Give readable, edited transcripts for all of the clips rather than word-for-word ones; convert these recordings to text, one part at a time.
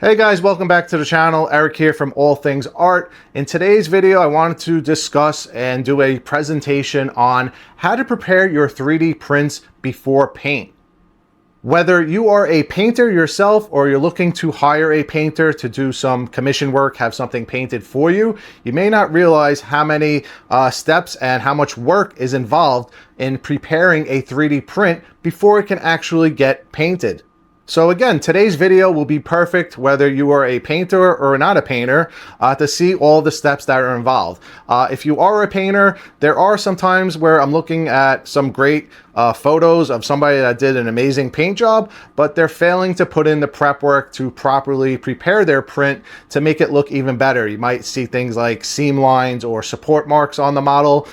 Hey guys, welcome back to the channel. Eric here from All Things Art. In today's video, I wanted to discuss and do a presentation on how to prepare your 3D prints before paint. Whether you are a painter yourself or you're looking to hire a painter to do some commission work, have something painted for you, you may not realize how many steps and how much work is involved in preparing a 3D print before it can actually get painted. So again, today's video will be perfect whether you are a painter or not a painter to see all the steps that are involved. If you are a painter, there are some times where I'm looking at some great photos of somebody that did an amazing paint job, but they're failing to put in the prep work to properly prepare their print to make it look even better. You might see things like seam lines or support marks on the model,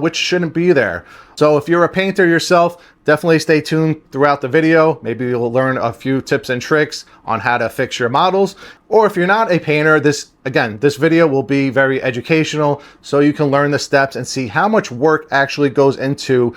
which shouldn't be there. So if you're a painter yourself, definitely stay tuned throughout the video. Maybe you'll learn a few tips and tricks on how to fix your models. Or if you're not a painter, this video will be very educational, so you can learn the steps and see how much work actually goes into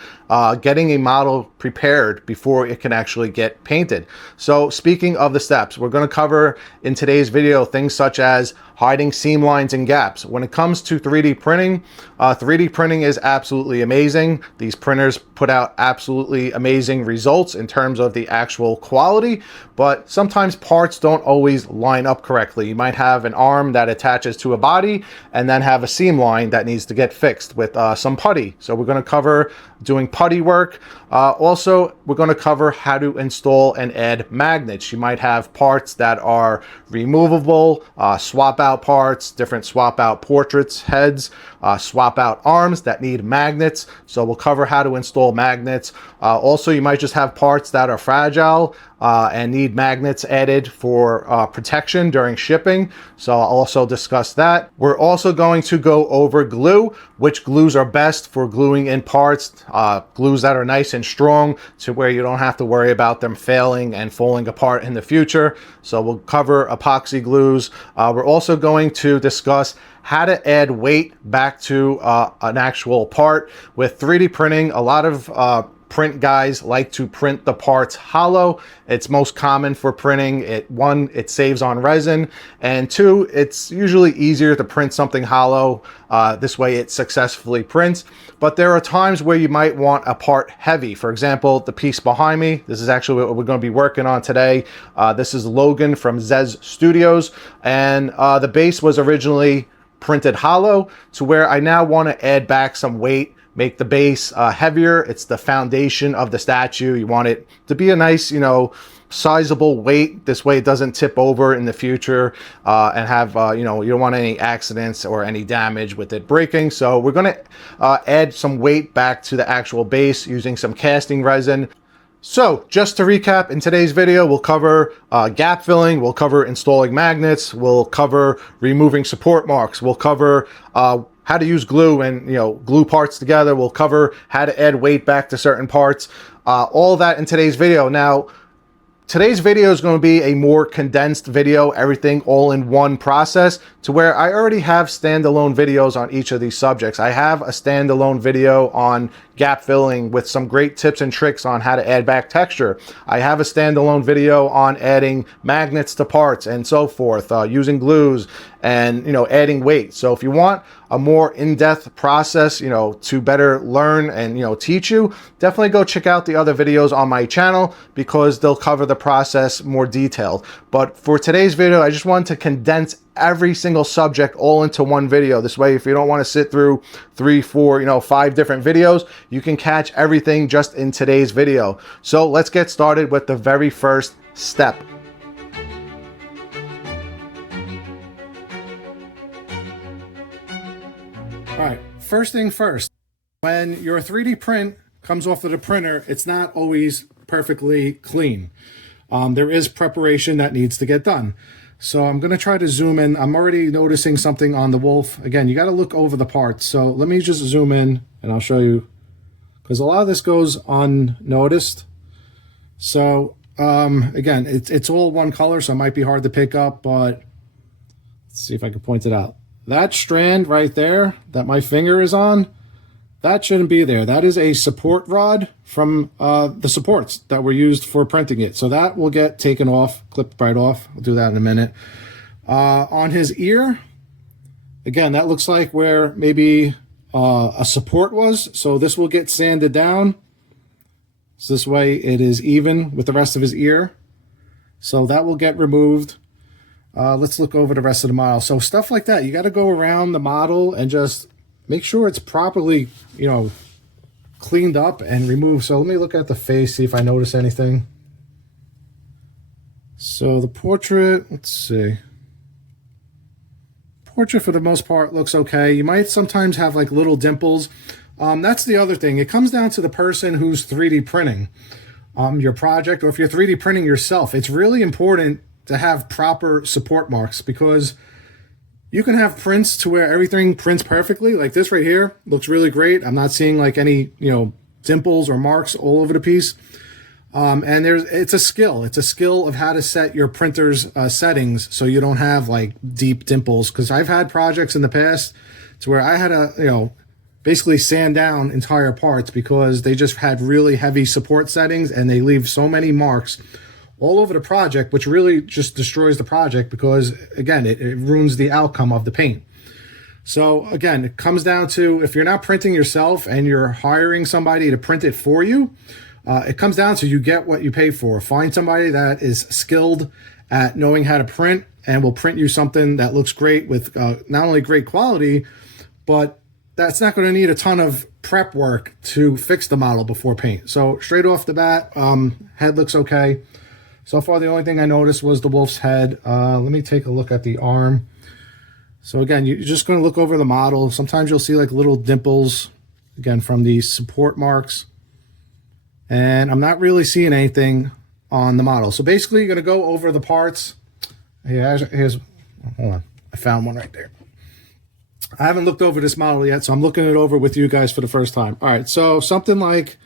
getting a model prepared before it can actually get painted. So speaking of the steps, we're going to cover in today's video things such as hiding seam lines and gaps. When it comes to 3D printing, 3D printing is absolutely amazing. These printers put out absolutely amazing results in terms of the actual quality, but sometimes parts don't always line up correctly. You might have an arm that attaches to a body and then have a seam line that needs to get fixed with some putty. So we're going to cover doing putty work. Also, we're going to cover how to install and add magnets. You might have parts that are removable, swap out parts, different swap out portraits, heads, swap out arms that need magnets. So we'll cover how to install magnets. Also, you might just have parts that are fragile and need magnets added for protection during shipping. So I'll also discuss that. We're also going to go over glue, which glues are best for gluing in parts, glues that are nice and strong to where you don't have to worry about them failing and falling apart in the future. So we'll cover epoxy glues. We're also going to discuss how to add weight back to an actual part. With 3D printing, a lot of print guys like to print the parts hollow. It's most common for printing. One, it saves on resin, and two, it's usually easier to print something hollow. This way it successfully prints. But there are times where you might want a part heavy. For example, the piece behind me, this is actually what we're going to be working on today. This is Logan from Zez Studios, and the base was originally printed hollow to where I now want to add back some weight, make the base heavier. It's the foundation of the statue. You want it to be a nice, sizable weight. This way it doesn't tip over in the future and have, you don't want any accidents or any damage with it breaking. So we're going to add some weight back to the actual base using some casting resin. So just to recap, in today's video, we'll cover gap filling, we'll cover installing magnets, we'll cover removing support marks, we'll cover how to use glue and glue parts together. We'll cover how to add weight back to certain parts. All that in today's video. Now, today's video is going to be a more condensed video, everything all in one process, to where I already have standalone videos on each of these subjects. I have a standalone video on gap filling with some great tips and tricks on how to add back texture. I have a standalone video on adding magnets to parts and so forth, using glues and adding weight. So if you want a more in-depth process, to better learn and teach you, definitely go check out the other videos on my channel because they'll cover the process more detailed. But for today's video, I just wanted to condense every single subject all into one video. This way, if you don't want to sit through 3, 4, 5 different videos, you can catch everything just in today's video. So let's get started with the very first step. All right, first thing first, when your 3D print comes off of the printer, it's not always perfectly clean. There is preparation that needs to get done. So I'm going to try to zoom in. I'm already noticing something on the wolf. Again, you got to look over the parts. So let me just zoom in and I'll show you, because a lot of this goes unnoticed. So again, it's all one color, so it might be hard to pick up, but let's see if I can point it out. That strand right there that my finger is on, that shouldn't be there. That is a support rod from the supports that were used for printing it. So that will get taken off, clipped right off. I'll do that in a minute. On his ear, again, that looks like where maybe a support was. So this will get sanded down. So this way it is even with the rest of his ear. So that will get removed. Let's look over the rest of the model. So stuff like that, you got to go around the model and just make sure it's properly, you know, cleaned up and removed. So let me look at the face, see if I notice anything. So the portrait, let's see. Portrait for the most part looks okay. You might sometimes have like little dimples. That's the other thing. It comes down to the person who's 3D printing your project, or if you're 3D printing yourself. It's really important to have proper support marks, because you can have prints to where everything prints perfectly. Like this right here looks really great. I'm not seeing like any, you know, dimples or marks all over the piece. And it's a skill. It's a skill of how to set your printer's settings so you don't have like deep dimples. Because I've had projects in the past to where I had to, you know, basically sand down entire parts because they just had really heavy support settings and they leave so many marks all over the project, which really just destroys the project because, again, it ruins the outcome of the paint. So, again, it comes down to, if you're not printing yourself and you're hiring somebody to print it for you, it comes down to you get what you pay for. Find somebody that is skilled at knowing how to print and will print you something that looks great with not only great quality, but that's not going to need a ton of prep work to fix the model before paint. So straight off the bat, head looks okay. So far, the only thing I noticed was the wolf's head. Let me take a look at the arm. So again, you're just going to look over the model. Sometimes you'll see like little dimples, again, from the support marks. And I'm not really seeing anything on the model. So basically, you're going to go over the parts. Here's hold on. I found one right there. I haven't looked over this model yet, so I'm looking it over with you guys for the first time. All right, so something like,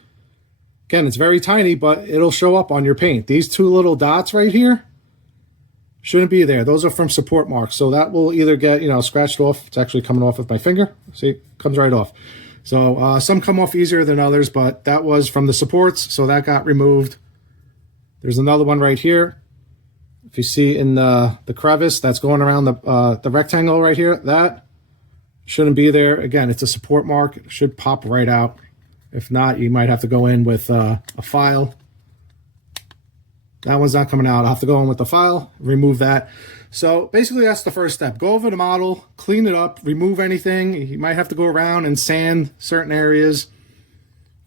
again, it's very tiny, but it'll show up on your paint. These two little dots right here shouldn't be there. Those are from support marks. So that will either get, you know, scratched off. It's actually coming off with my finger. See, it comes right off. So some come off easier than others, but that was from the supports. So that got removed. There's another one right here. If you see in the crevice that's going around the rectangle right here, that shouldn't be there. Again, it's a support mark. It should pop right out. If not, you might have to go in with a file. That one's not coming out. I'll have to go in with the file, remove that. So basically, that's the first step. Go over the model, clean it up, remove anything. You might have to go around and sand certain areas.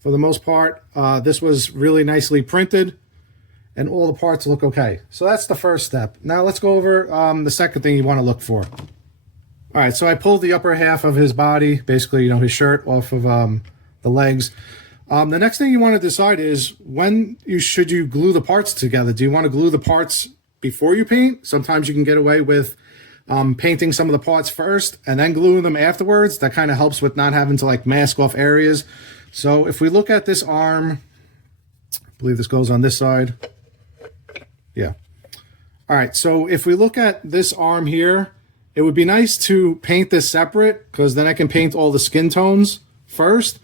For the most part, this was really nicely printed, and all the parts look okay. So that's the first step. Now let's go over the second thing you want to look for. All right, so I pulled the upper half of his body, basically, you know, his shirt off of the legs. The next thing you want to decide is when should you glue the parts together. Do you want to glue the parts before you paint? Sometimes you can get away with painting some of the parts first and then gluing them afterwards. That kind of helps with not having to like mask off areas. So if we look at this arm, I believe this goes on this side. Yeah. All right, so if we look at this arm here, it would be nice to paint this separate, because then I can paint all the skin tones first,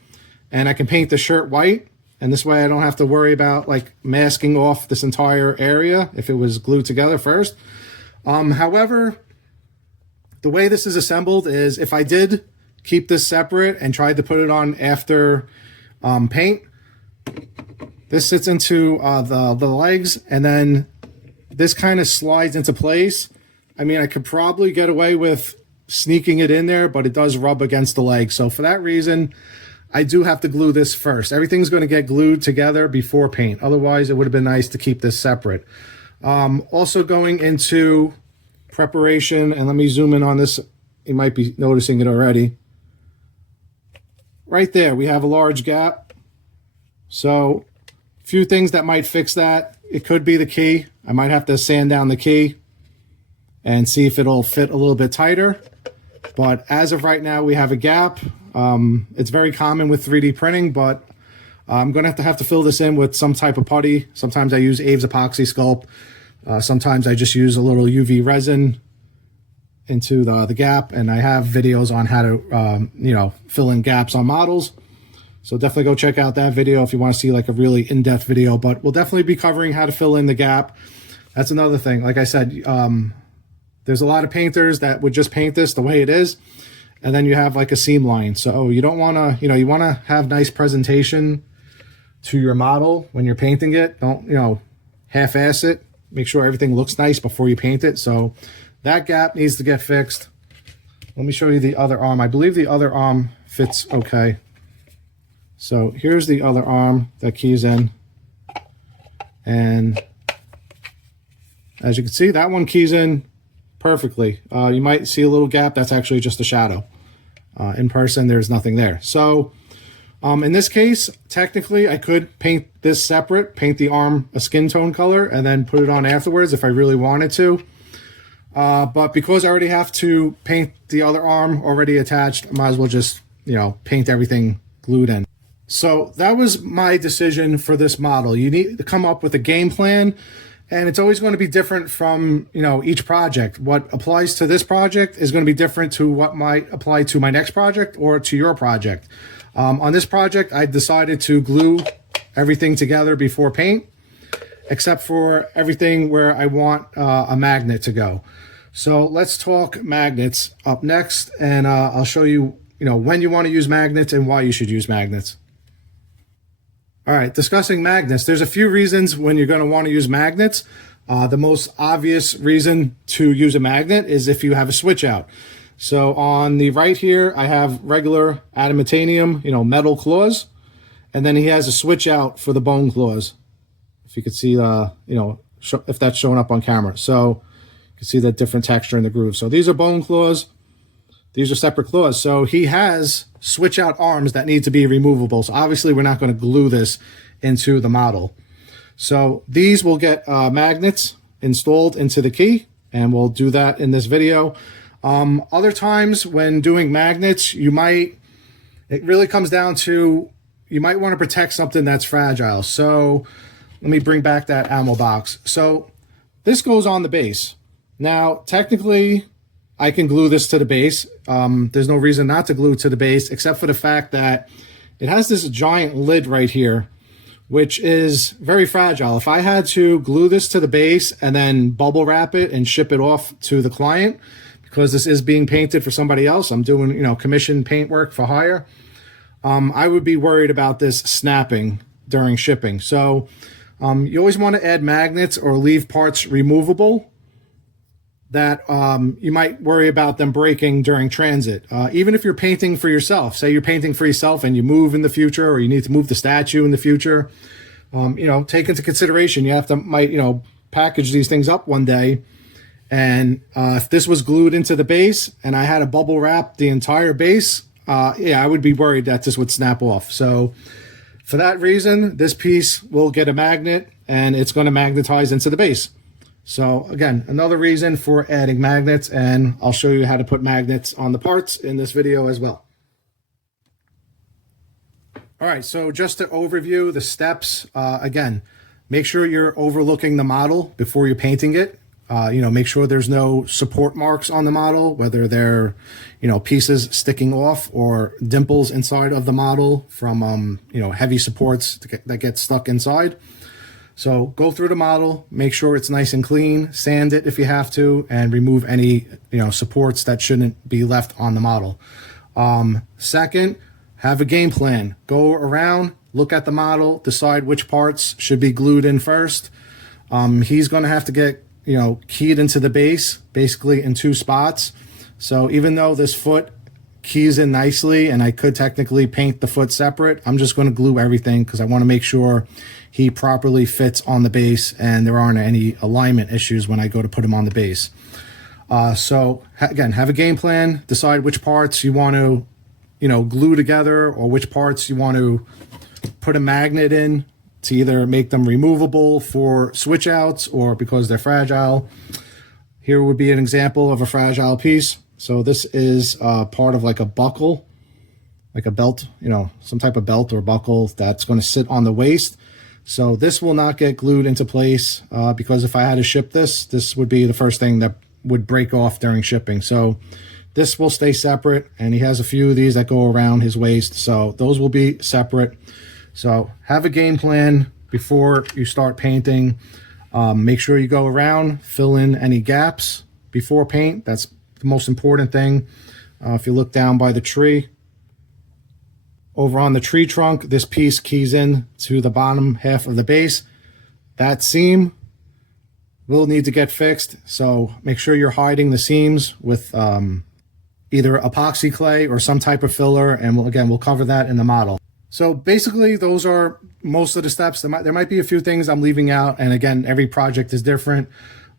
and I can paint the shirt white, and this way I don't have to worry about like masking off this entire area if it was glued together first. However, the way this is assembled is if I did keep this separate and tried to put it on after paint, this sits into the legs, and then this kind of slides into place. I mean, I could probably get away with sneaking it in there, but it does rub against the leg. So for that reason, I do have to glue this first. Everything's going to get glued together before paint. Otherwise, it would have been nice to keep this separate. Also going into preparation, and let me zoom in on this. You might be noticing it already. Right there, we have a large gap. So a few things that might fix that. It could be the key. I might have to sand down the key and see if it'll fit a little bit tighter. But as of right now, we have a gap. It's very common with 3D printing, but I'm going to have to fill this in with some type of putty. Sometimes I use Aves Epoxy Sculpt. Sometimes I just use a little UV resin into the gap, and I have videos on how to, fill in gaps on models. So definitely go check out that video if you want to see like a really in-depth video, but we'll definitely be covering how to fill in the gap. That's another thing. Like I said, there's a lot of painters that would just paint this the way it is, and then you have like a seam line. So you don't want to, you want to have nice presentation to your model when you're painting it. Don't, half-ass it. Make sure everything looks nice before you paint it. So that gap needs to get fixed. Let me show you the other arm. I believe the other arm fits okay. So here's the other arm that keys in. And as you can see, that one keys in perfectly. You might see a little gap. That's actually just a shadow. In person, there's nothing there. So in this case, technically, I could paint this separate, paint the arm a skin tone color, and then put it on afterwards if I really wanted to. But because I already have to paint the other arm already attached, I might as well just, paint everything glued in. So that was my decision for this model. You need to come up with a game plan, and it's always going to be different from, each project. What applies to this project is going to be different to what might apply to my next project or to your project. On this project, I decided to glue everything together before paint, except for everything where I want a magnet to go. So let's talk magnets up next, and I'll show you, when you want to use magnets and why you should use magnets. All right, discussing magnets. There's a few reasons when you're going to want to use magnets. The most obvious reason to use a magnet is if you have a switch out. So on the right here, I have regular adamantium, metal claws, and then he has a switch out for the bone claws. If you could see, if that's showing up on camera. So you can see that different texture in the groove. So these are bone claws. These are separate claws. So he has switch out arms that need to be removable. So obviously we're not going to glue this into the model. So these will get magnets installed into the key, and we'll do that in this video. Other times when doing magnets, it really comes down to, you might want to protect something that's fragile. So let me bring back that ammo box. So this goes on the base. Now, technically, I can glue this to the base. There's no reason not to glue it to the base, except for the fact that it has this giant lid right here, which is very fragile. If I had to glue this to the base and then bubble wrap it and ship it off to the client, because this is being painted for somebody else, I'm doing, commission paint work for hire, I would be worried about this snapping during shipping. So you always want to add magnets or leave parts removable that you might worry about them breaking during transit. Even if you're painting for yourself, say you're painting for yourself and you move in the future, or you need to move the statue in the future, take into consideration, you have to package these things up one day. And if this was glued into the base and I had to bubble wrap the entire base, I would be worried that this would snap off. So for that reason, this piece will get a magnet and it's going to magnetize into the base. So again, another reason for adding magnets, and I'll show you how to put magnets on the parts in this video as well. All right, so just to overview the steps, again, make sure you're overlooking the model before you're painting it. Make sure there's no support marks on the model, whether they're, pieces sticking off or dimples inside of the model from, heavy supports that get stuck inside. So go through the model, make sure it's nice and clean, sand it if you have to, and remove any, supports that shouldn't be left on the model. Second, have a game plan. Go around, look at the model, decide which parts should be glued in first. He's going to have to get, keyed into the base, basically in 2 spots. So even though this foot keys in nicely and I could technically paint the foot separate, I'm just going to glue everything because I want to make sure he properly fits on the base and there aren't any alignment issues when I go to put him on the base. So again, have a game plan, decide which parts you want to, glue together, or which parts you want to put a magnet in to either make them removable for switch outs or because they're fragile. Here would be an example of a fragile piece. So this is part of like a buckle, like a belt, some type of belt or buckle that's going to sit on the waist. So this will not get glued into place because if I had to ship this, this would be the first thing that would break off during shipping. So This will stay separate, and he has a few of these that go around his waist, so those will be separate. So have a game plan before you start painting. Make sure you go around, fill in any gaps before paint. That's the most important thing. If you look down by the tree, over on the tree trunk, this piece keys in to the bottom half of the base. That seam will need to get fixed, so make sure you're hiding the seams with either epoxy clay or some type of filler, and we'll cover that in the model. So basically, those are most of the steps. There might be a few things I'm leaving out, and again, every project is different,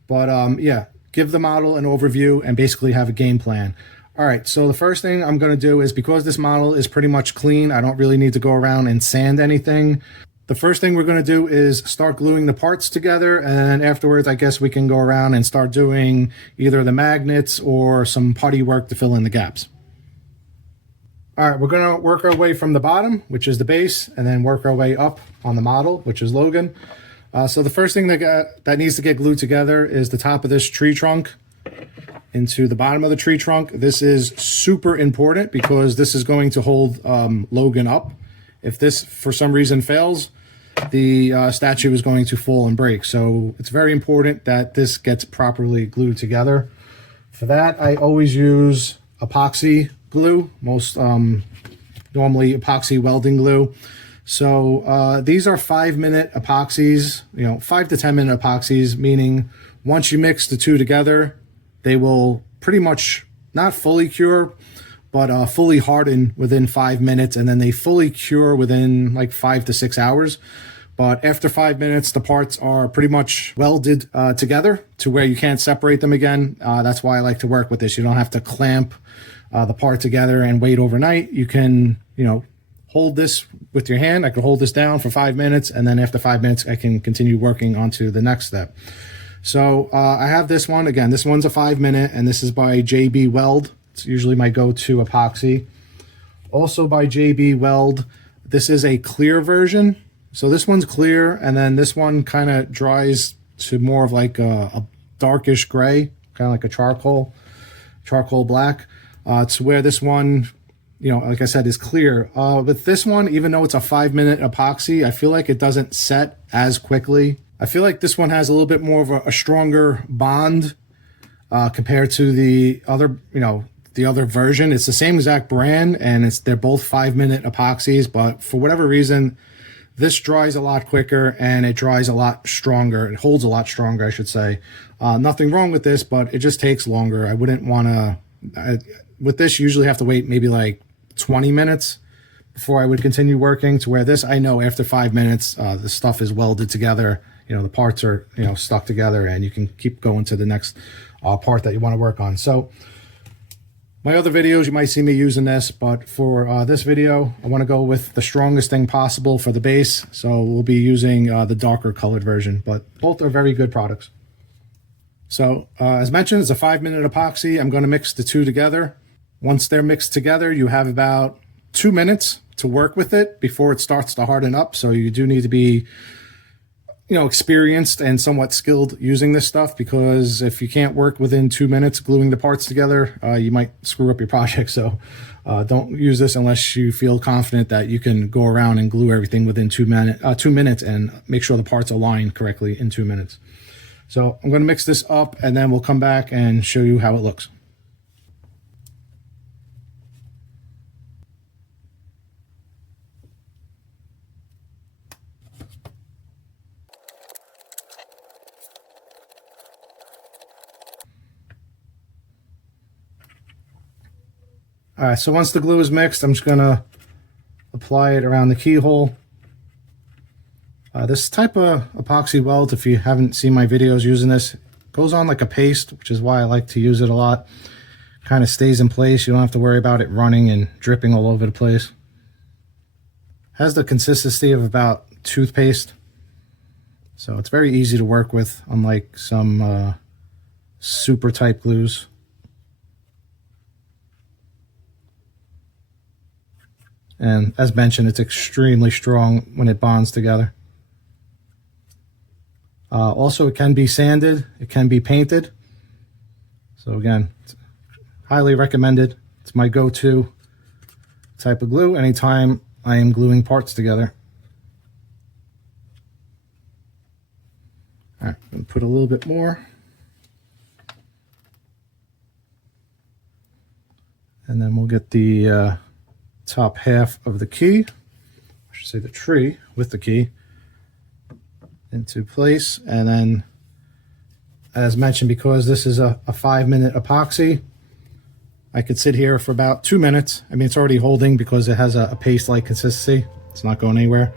but yeah, give the model an overview and basically have a game plan. All right, so the first thing I'm going to do is, because this model is pretty much clean, I don't really need to go around and sand anything. The first thing we're going to do is start gluing the parts together, and then afterwards I guess we can go around and start doing either the magnets or some putty work to fill in the gaps. All right, we're going to work our way from the bottom, which is the base, and then work our way up on the model, which is Logan. So the first thing that needs to get glued together is the top of this tree trunk into the bottom of the tree trunk. This is super important because this is going to hold Logan up. If this for some reason fails, the statue is going to fall and break. So it's very important that this gets properly glued together. For that, I always use epoxy glue, most normally epoxy welding glue. So these are 5-minute epoxies, 5 to 10 minute epoxies, meaning once you mix the two together, they will pretty much not fully cure, but fully harden within 5 minutes, and then they fully cure within like 5 to 6 hours. But after 5 minutes, the parts are pretty much welded together to where you can't separate them again. That's why I like to work with this. You don't have to clamp the part together and wait overnight. You can, hold this with your hand. I could hold this down for 5 minutes, and then after 5 minutes, I can continue working on to the next step. So I have this one. Again, this one's a 5-minute, and this is by JB Weld. It's usually my go-to epoxy. Also by JB Weld, this is a clear version. So this one's clear, and then this one kind of dries to more of like a darkish gray, kind of like a charcoal black. To where this one, like I said, is clear. With this one, even though it's a 5-minute epoxy, I feel like it doesn't set as quickly. I feel like this one has a little bit more of a stronger bond compared to the other, the other version. It's the same exact brand, and they're both 5-minute epoxies, but for whatever reason, this dries a lot quicker and it dries a lot stronger. It holds a lot stronger, I should say. Nothing wrong with this, but it just takes longer. I wouldn't want to, with this, you usually have to wait maybe like 20 minutes before I would continue working, to where this, I know after 5 minutes, the stuff is welded together. The parts are, stuck together, and you can keep going to the next part that you want to work on. So my other videos, you might see me using this, but for this video, I want to go with the strongest thing possible for the base. So we'll be using the darker colored version, but both are very good products. So as mentioned, it's a 5-minute epoxy. I'm going to mix the two together. Once they're mixed together, you have about 2 minutes to work with it before it starts to harden up. So you do need to be experienced and somewhat skilled using this stuff, because if you can't work within 2 minutes gluing the parts together, you might screw up your project. So don't use this unless you feel confident that you can go around and glue everything within 2 minutes and make sure the parts align correctly in 2 minutes. So I'm going to mix this up, and then we'll come back and show you how it looks. All right, so once the glue is mixed, I'm just going to apply it around the keyhole. This type of epoxy weld, if you haven't seen my videos using this, goes on like a paste, which is why I like to use it a lot. Kind of stays in place. You don't have to worry about it running and dripping all over the place. Has the consistency of about toothpaste. So it's very easy to work with, unlike some super tight glues. And as mentioned, it's extremely strong when it bonds together. Also, it can be sanded, it can be painted. So again, highly recommended. It's my go-to type of glue anytime I am gluing parts together. All right, I'm going to put a little bit more. And then we'll get the top half of the key, I should say the tree with the key, into place. And then, as mentioned, because this is a 5-minute epoxy, I could sit here for about 2 minutes. I mean, it's already holding because it has a paste-like consistency. It's not going anywhere.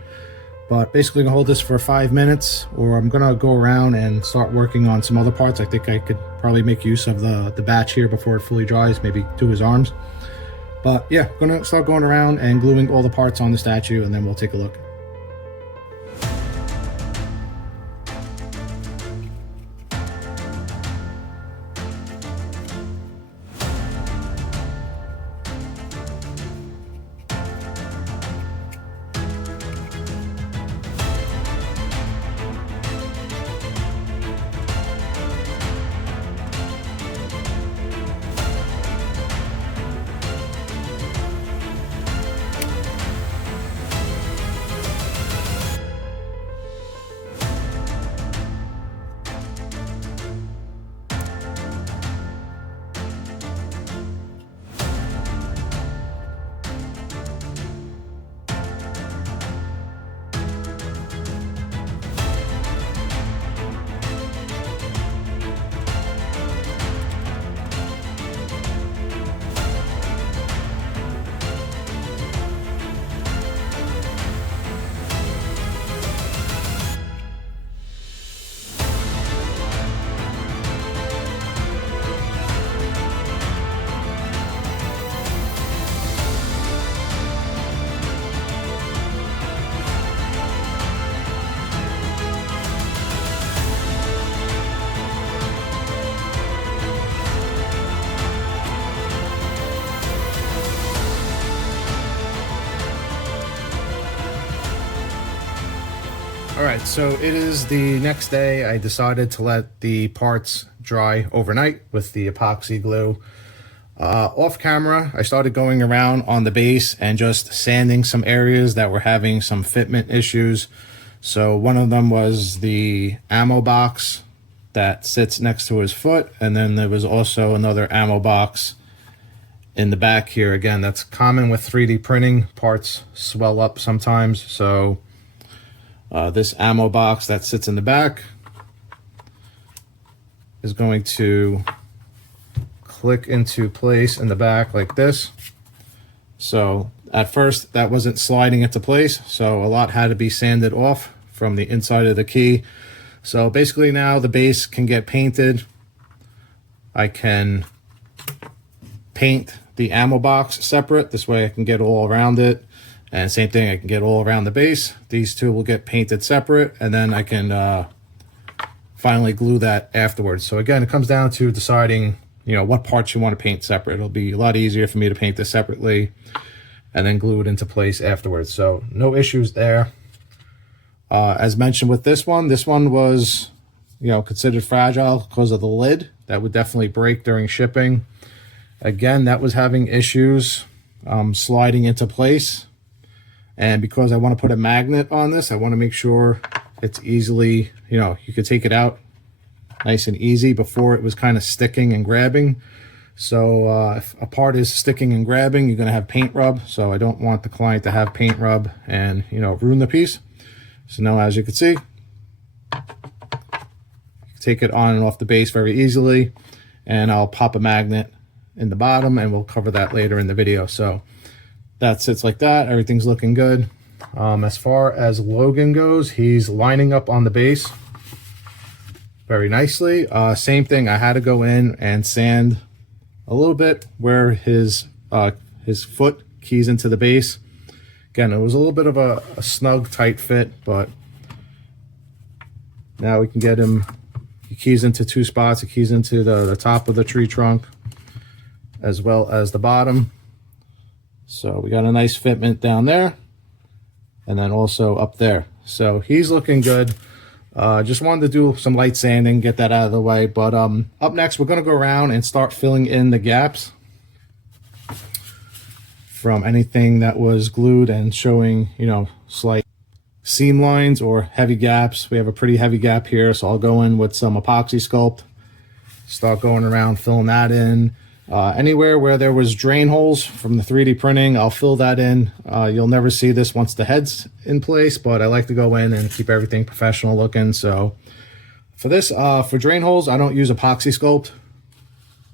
But basically, I'm going to hold this for 5 minutes, or I'm going to go around and start working on some other parts. I think I could probably make use of the batch here before it fully dries, maybe do his arms. But yeah, I'm going to start going around and gluing all the parts on the statue, and then we'll take a look. All right, so it is the next day. I decided to let the parts dry overnight with the epoxy glue. Off camera, I started going around on the base and just sanding some areas that were having some fitment issues. So one of them was the ammo box that sits next to his foot, and then there was also another ammo box in the back here. Again, that's common with 3D printing. Parts swell up sometimes, so this ammo box that sits in the back is going to click into place in the back like this. So at first that wasn't sliding into place, so a lot had to be sanded off from the inside of the key. So basically now the base can get painted. I can paint the ammo box separate. This way I can get all around it. And same thing, I can get all around the base. These two will get painted separate, and then I can finally glue that afterwards. So again, it comes down to deciding, you know, what parts you want to paint separate. It'll be a lot easier for me to paint this separately and then glue it into place afterwards. So no issues there. As mentioned with this one was, you know, considered fragile because of the lid. That would definitely break during shipping. Again, that was having issues sliding into place. And because I want to put a magnet on this, I want to make sure it's easily, you know, you could take it out nice and easy. Before it was kind of sticking and grabbing. So if a part is sticking and grabbing, you're going to have paint rub. So I don't want the client to have paint rub and, you know, ruin the piece. So now, as you can see, take it on and off the base very easily. And I'll pop a magnet in the bottom, and we'll cover that later in the video. So that sits like that. Everything's looking good. As far as Logan goes, he's lining up on the base very nicely. Same thing, I had to go in and sand a little bit where his foot keys into the base. Again, it was a little bit of a snug, tight fit, but now we can get him. He keys into two spots. He keys into the top of the tree trunk as well as the bottom. So we got a nice fitment down there and then also up there. So he's looking good. Just wanted to do some light sanding, get that out of the way. But up next, we're going to go around and start filling in the gaps. from anything that was glued and showing, slight seam lines or heavy gaps. We have a pretty heavy gap here, so I'll go in with some epoxy sculpt, start going around filling that in. Anywhere where there was drain holes from the 3D printing, I'll fill that in. You'll never see this once the head's in place, but I like to go in and keep everything professional looking. So for this, for drain holes, I don't use epoxy sculpt.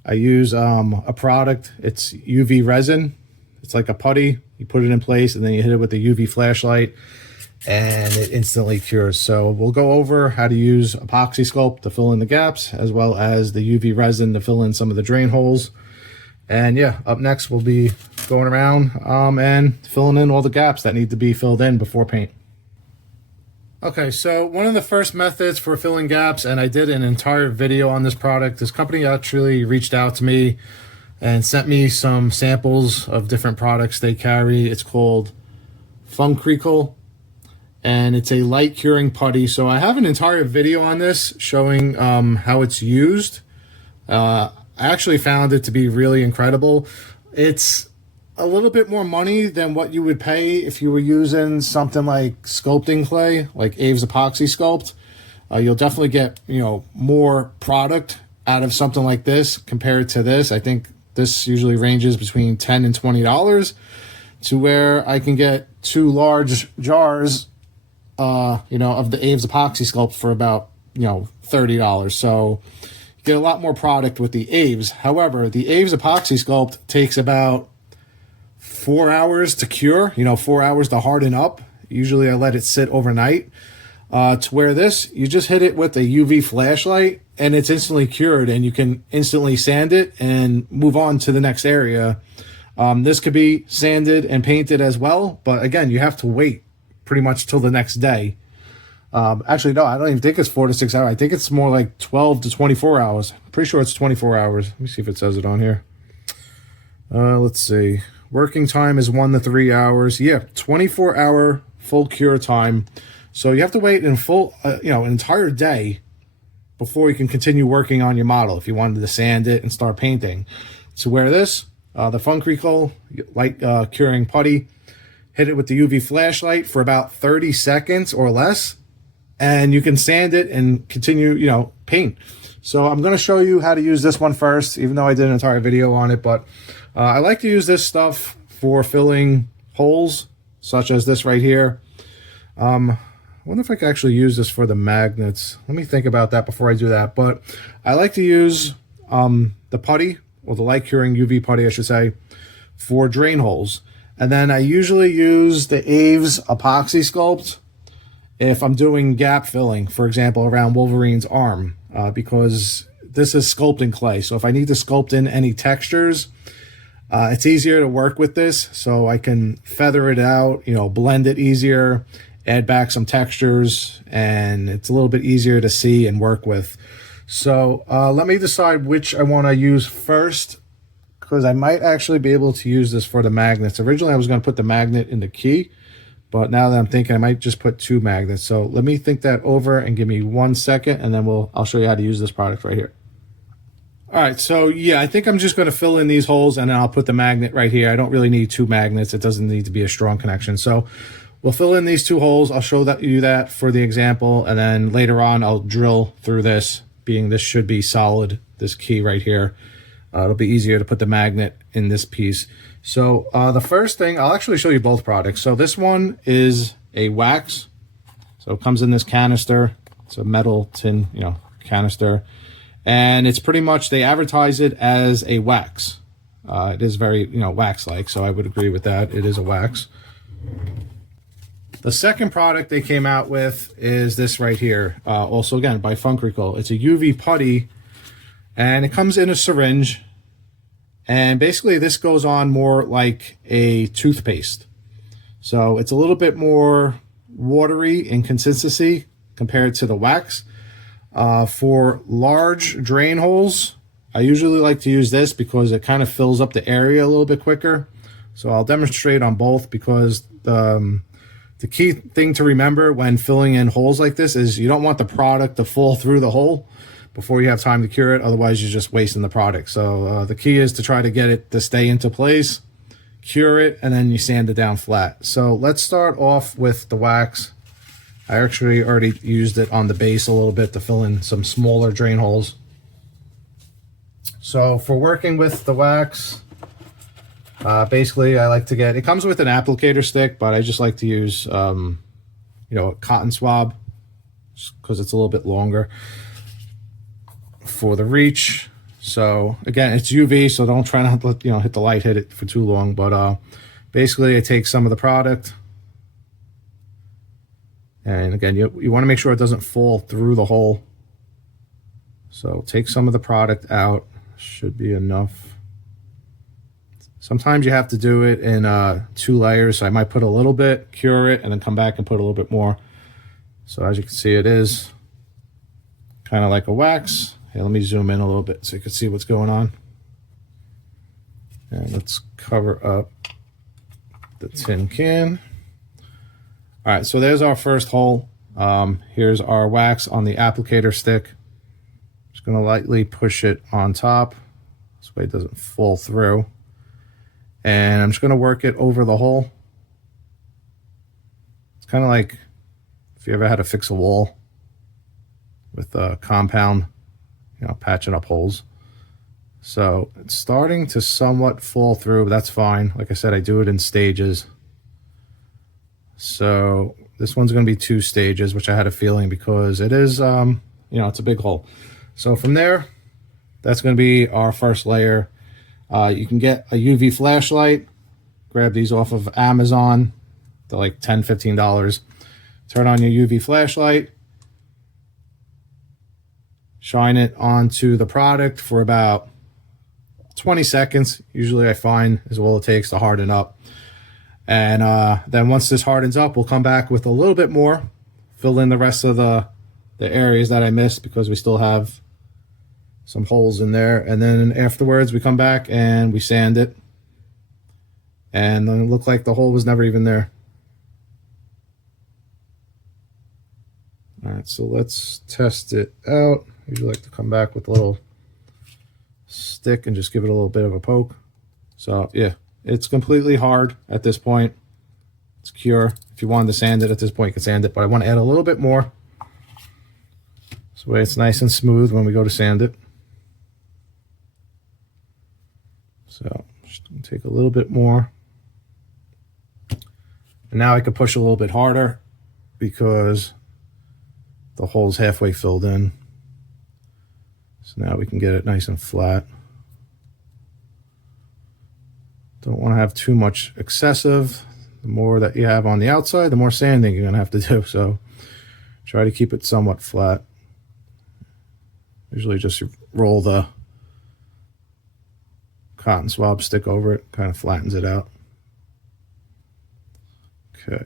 I use a product. It's UV resin. It's like a putty. You put it in place and then you hit it with the UV flashlight and it instantly cures. So we'll go over how to use epoxy sculpt to fill in the gaps, as well as the UV resin to fill in some of the drain holes. And yeah, up next we'll be going around and filling in all the gaps that need to be filled in before paint. Okay, so one of the first methods for filling gaps, and I did an entire video on this product. This company actually reached out to me and sent me some samples of different products they carry. It's called Funcricle, and it's a light curing putty. So I have an entire video on this showing how it's used. I actually found it to be really incredible. It's a little bit more money than what you would pay if you were using something like sculpting clay, like Abe's Epoxy Sculpt. You'll definitely get, more product out of something like this compared to this. I think this usually ranges between $10 and $20, to where I can get 2 large jars, of the Abe's Epoxy Sculpt for about, $30. So you get a lot more product with the Abe's. However, the Abe's Epoxy Sculpt takes about 4 hours to cure, 4 hours to harden up. Usually I let it sit overnight, to where this, you just hit it with a UV flashlight and it's instantly cured, and you can instantly sand it and move on to the next area. This could be sanded and painted as well, but again, you have to wait pretty much till the next day. Actually, no, I don't even think it's 4 to 6 hours. I think it's more like 12 to 24 hours. I'm pretty sure it's 24 hours. Let me see if it says it on here. Let's see. Working time is 1 to 3 hours. Yeah, 24-hour full cure time. So you have to wait in full, an entire day before you can continue working on your model if you wanted to sand it and start painting. So where this, the Funcricle light curing putty, hit it with the UV flashlight for about 30 seconds or less, and you can sand it and continue, paint. So I'm going to show you how to use this one first, even though I did an entire video on it. But I like to use this stuff for filling holes, such as this right here. I wonder if I could actually use this for the magnets. Let me think about that before I do that. But I like to use the putty, or the light curing UV putty, I should say, for drain holes. And then I usually use the Abe's Epoxy Sculpt if I'm doing gap filling, for example, around Wolverine's arm, because this is sculpting clay. So if I need to sculpt in any textures, it's easier to work with this. So I can feather it out, blend it easier, add back some textures, and it's a little bit easier to see and work with. So let me decide which I want to use first, because I might actually be able to use this for the magnets. Originally, I was going to put the magnet in the key, but now that I'm thinking, I might just put 2 magnets. So let me think that over and give me 1 second, and then I'll show you how to use this product right here. All right, so yeah, I think I'm just going to fill in these holes, and then I'll put the magnet right here. I don't really need 2 magnets. It doesn't need to be a strong connection. So we'll fill in these 2 holes. I'll show you that for the example, and then later on I'll drill through this, being this should be solid, this key right here. It'll be easier to put the magnet in this piece. So the first thing, I'll actually show you both products. So this one is a wax. So it comes in this canister. It's a metal tin, canister. And it's pretty much, they advertise it as a wax. It is very, wax-like, so I would agree with that. It is a wax. The second product they came out with is this right here. Also, again, by Funcricle. It's a UV putty, and it comes in a syringe. And basically, this goes on more like a toothpaste. So it's a little bit more watery in consistency compared to the wax. For large drain holes, I usually like to use this because it kind of fills up the area a little bit quicker. So I'll demonstrate on both, because the key thing to remember when filling in holes like this is you don't want the product to fall through the hole before you have time to cure it. Otherwise, you're just wasting the product. So the key is to try to get it to stay into place, cure it, and then you sand it down flat. So let's start off with the wax. I actually already used it on the base a little bit to fill in some smaller drain holes. So for working with the wax, basically I like to get, it comes with an applicator stick, but I just like to use, you know, a cotton swab because it's a little bit longer for the reach. So again, it's UV, so don't try not to let, you know, hit the light, hit it for too long. But basically I take some of the product. And again, you want to make sure it doesn't fall through the hole. So take some of the product out. Should be enough. Sometimes you have to do it in 2 layers. So I might put a little bit, cure it, and then come back and put a little bit more. So as you can see, it is kind of like a wax. Hey, let me zoom in a little bit so you can see what's going on. And let's cover up the tin can. All right, so there's our first hole. Here's our wax on the applicator stick. Just gonna lightly push it on top. This way it doesn't fall through. And I'm just gonna work it over the hole. It's kind of like if you ever had to fix a wall with a compound, you know, patching up holes. So it's starting to somewhat fall through, but that's fine. Like I said, I do it in stages. So this one's going to be 2 stages, which I had a feeling because it is, you know, it's a big hole. So from there, that's going to be our first layer. You can get a UV flashlight. Grab these off of Amazon. They're like $10, $15. Turn on your UV flashlight. Shine it onto the product for about 20 seconds. Usually I find is all it takes to harden up. And then once this hardens up, we'll come back with a little bit more, fill in the rest of the areas that I missed because we still have some holes in there. And then afterwards, we come back and we sand it. And then it looked like the hole was never even there. All right, so let's test it out. I usually like to come back with a little stick and just give it a little bit of a poke. So yeah. It's completely hard at this point. It's cure. If you wanted to sand it at this point, you can sand it, but I want to add a little bit more. This way it's nice and smooth when we go to sand it. So just gonna take a little bit more. And now I can push a little bit harder because the hole's halfway filled in. So now we can get it nice and flat. Don't want to have too much excessive. The more that you have on the outside, the more sanding you're going to have to do. So try to keep it somewhat flat. Usually just roll the cotton swab stick over it, kind of flattens it out. Okay.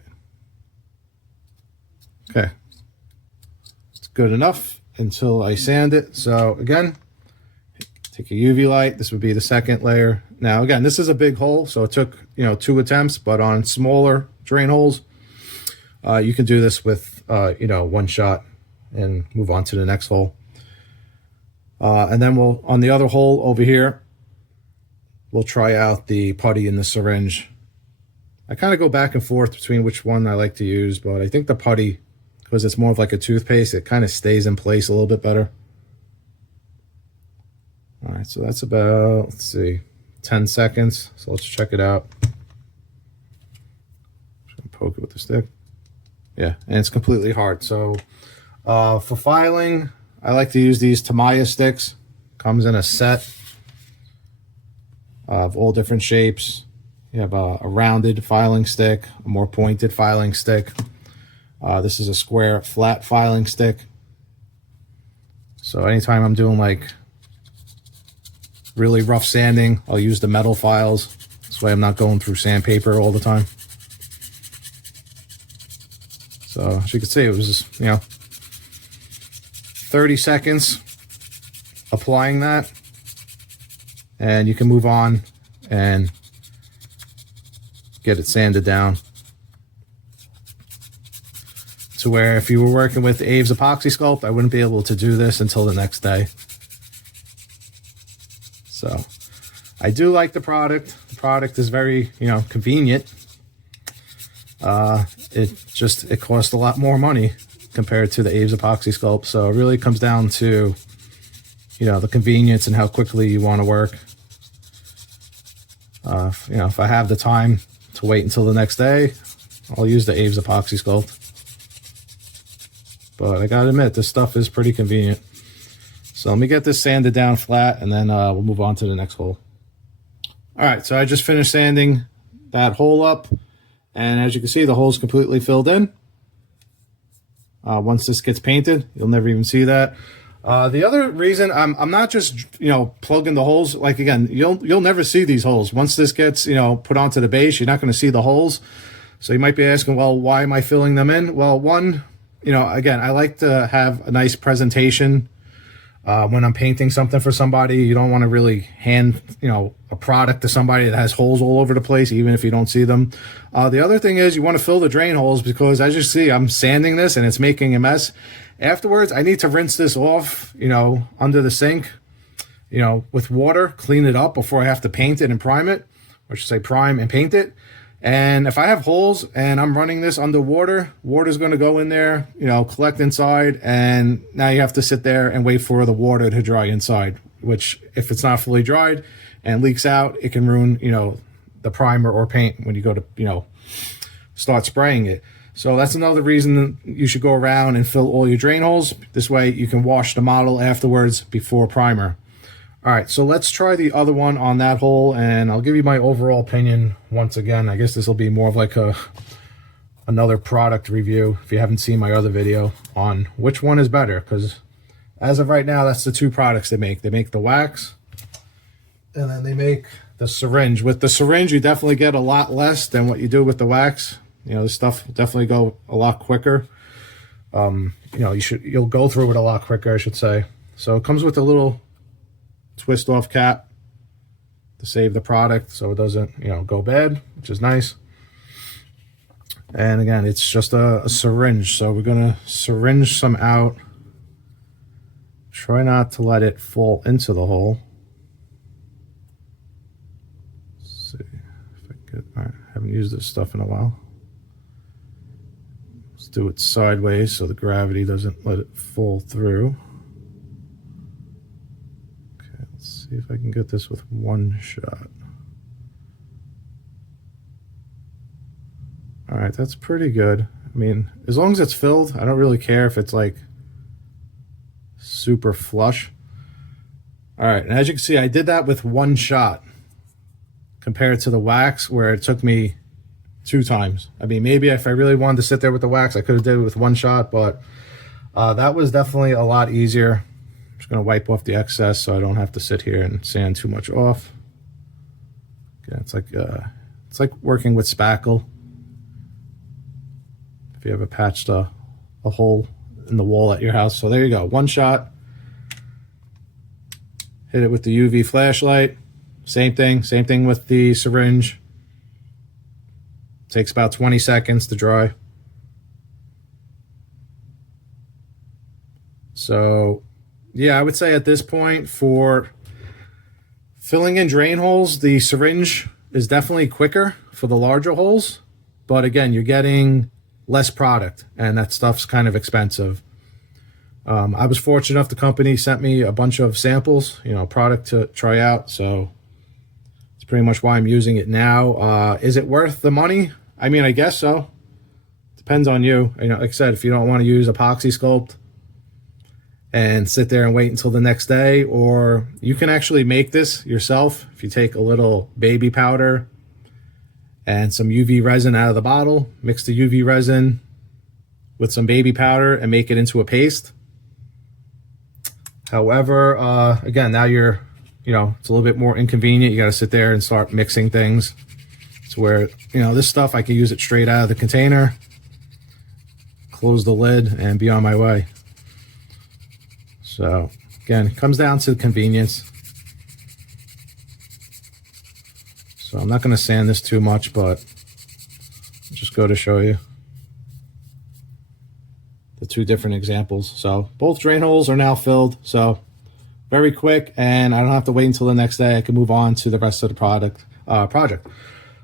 Okay. It's good enough until I sand it. So again, take a UV light. This would be the second layer. Now, again, this is a big hole, so it took, you know, 2 attempts, but on smaller drain holes, you can do this with, you know, 1 shot and move on to the next hole. And then we'll, on the other hole over here, we'll try out the putty and the syringe. I kind of go back and forth between which one I like to use, but I think the putty, because it's more of like a toothpaste, it kind of stays in place a little bit better. All right, so that's about, let's see, 10 seconds. So let's check it out. Just gonna poke it with the stick. Yeah, and it's completely hard. So for filing, I like to use these Tamiya sticks. Comes in a set of all different shapes. You have a rounded filing stick, a more pointed filing stick. This is a square flat filing stick. So anytime I'm doing like really rough sanding, I'll use the metal files. This way I'm not going through sandpaper all the time. So as you can see, it was just, you know, 30 seconds applying that, and you can move on and get it sanded down to where if you were working with Abe's epoxy sculpt, I wouldn't be able to do this until the next day. So I do like the product. The product is very, convenient. It costs a lot more money compared to the Aves Epoxy Sculpt. So it really comes down to, the convenience and how quickly you want to work. If I have the time to wait until the next day, I'll use the Aves Epoxy Sculpt. But I gotta admit, this stuff is pretty convenient. So let me get this sanded down flat, and then we'll move on to the next hole. All right, so I just finished sanding that hole up, and as you can see, the hole's completely filled in. Once this gets painted, you'll never even see that. The other reason I'm not just plugging the holes, like, again, you'll never see these holes once this gets put onto the base. You're not going to see the holes. So you might be asking, well, why am I filling them in? Well, one, again, I like to have a nice presentation when I'm painting something for somebody. You don't want to really hand a product to somebody that has holes all over the place, even if you don't see them. The other thing is you want to fill the drain holes, because as you see, I'm sanding this and it's making a mess. Afterwards, I need to rinse this off, under the sink, with water, clean it up before I have to paint it and prime it, or I should say prime and paint it. And if I have holes and I'm running this underwater, water's going to go in there, collect inside, and now you have to sit there and wait for the water to dry inside, which if it's not fully dried and leaks out, it can ruin, the primer or paint when you go to, start spraying it. So that's another reason you should go around and fill all your drain holes. This way you can wash the model afterwards before primer. All right, so let's try the other one on that hole, and I'll give you my overall opinion once again. I guess this will be more of like another product review if you haven't seen my other video on which one is better, because as of right now, that's the two products they make. They make the wax, and then they make the syringe. With the syringe, you definitely get a lot less than what you do with the wax. This stuff will definitely go a lot quicker. You'll go through it a lot quicker, I should say. So it comes with a little twist off cap to save the product so it doesn't go bad, which is nice. And again, it's just a syringe, so we're gonna syringe some out. Try not to let it fall into the hole. Let's see if I can get, all right, haven't used this stuff in a while. Let's do it sideways so the gravity doesn't let it fall through. See if I can get this with one shot. All right, that's pretty good. I mean, as long as it's filled, I don't really care if it's like super flush. All right, and as you can see, I did that with one shot compared to the wax where it took me 2 times. I mean, maybe if I really wanted to sit there with the wax, I could have did it with one shot, but that was definitely a lot easier. Just going to wipe off the excess so I don't have to sit here and sand too much off. Yeah, it's like working with spackle. If you ever patched a hole in the wall at your house. So there you go, one shot. Hit it with the UV flashlight. Same thing with the syringe. Takes about 20 seconds to dry. So yeah, I would say at this point, for filling in drain holes, the syringe is definitely quicker for the larger holes. But again, you're getting less product, and that stuff's kind of expensive. I was fortunate enough, the company sent me a bunch of samples, product to try out. So it's pretty much why I'm using it now. Is it worth the money? I mean, I guess so. Depends on you. Like I said, if you don't want to use Epoxy Sculpt and sit there and wait until the next day, or you can actually make this yourself if you take a little baby powder and some UV resin out of the bottle, mix the UV resin with some baby powder and make it into a paste. However, again, now you're, it's a little bit more inconvenient. You got to sit there and start mixing things. It's where, this stuff, I can use it straight out of the container, close the lid, and be on my way. So again, it comes down to convenience. So I'm not going to sand this too much, but just go to show you the 2 different examples. So both drain holes are now filled. So very quick, and I don't have to wait until the next day. I can move on to the rest of the product. project.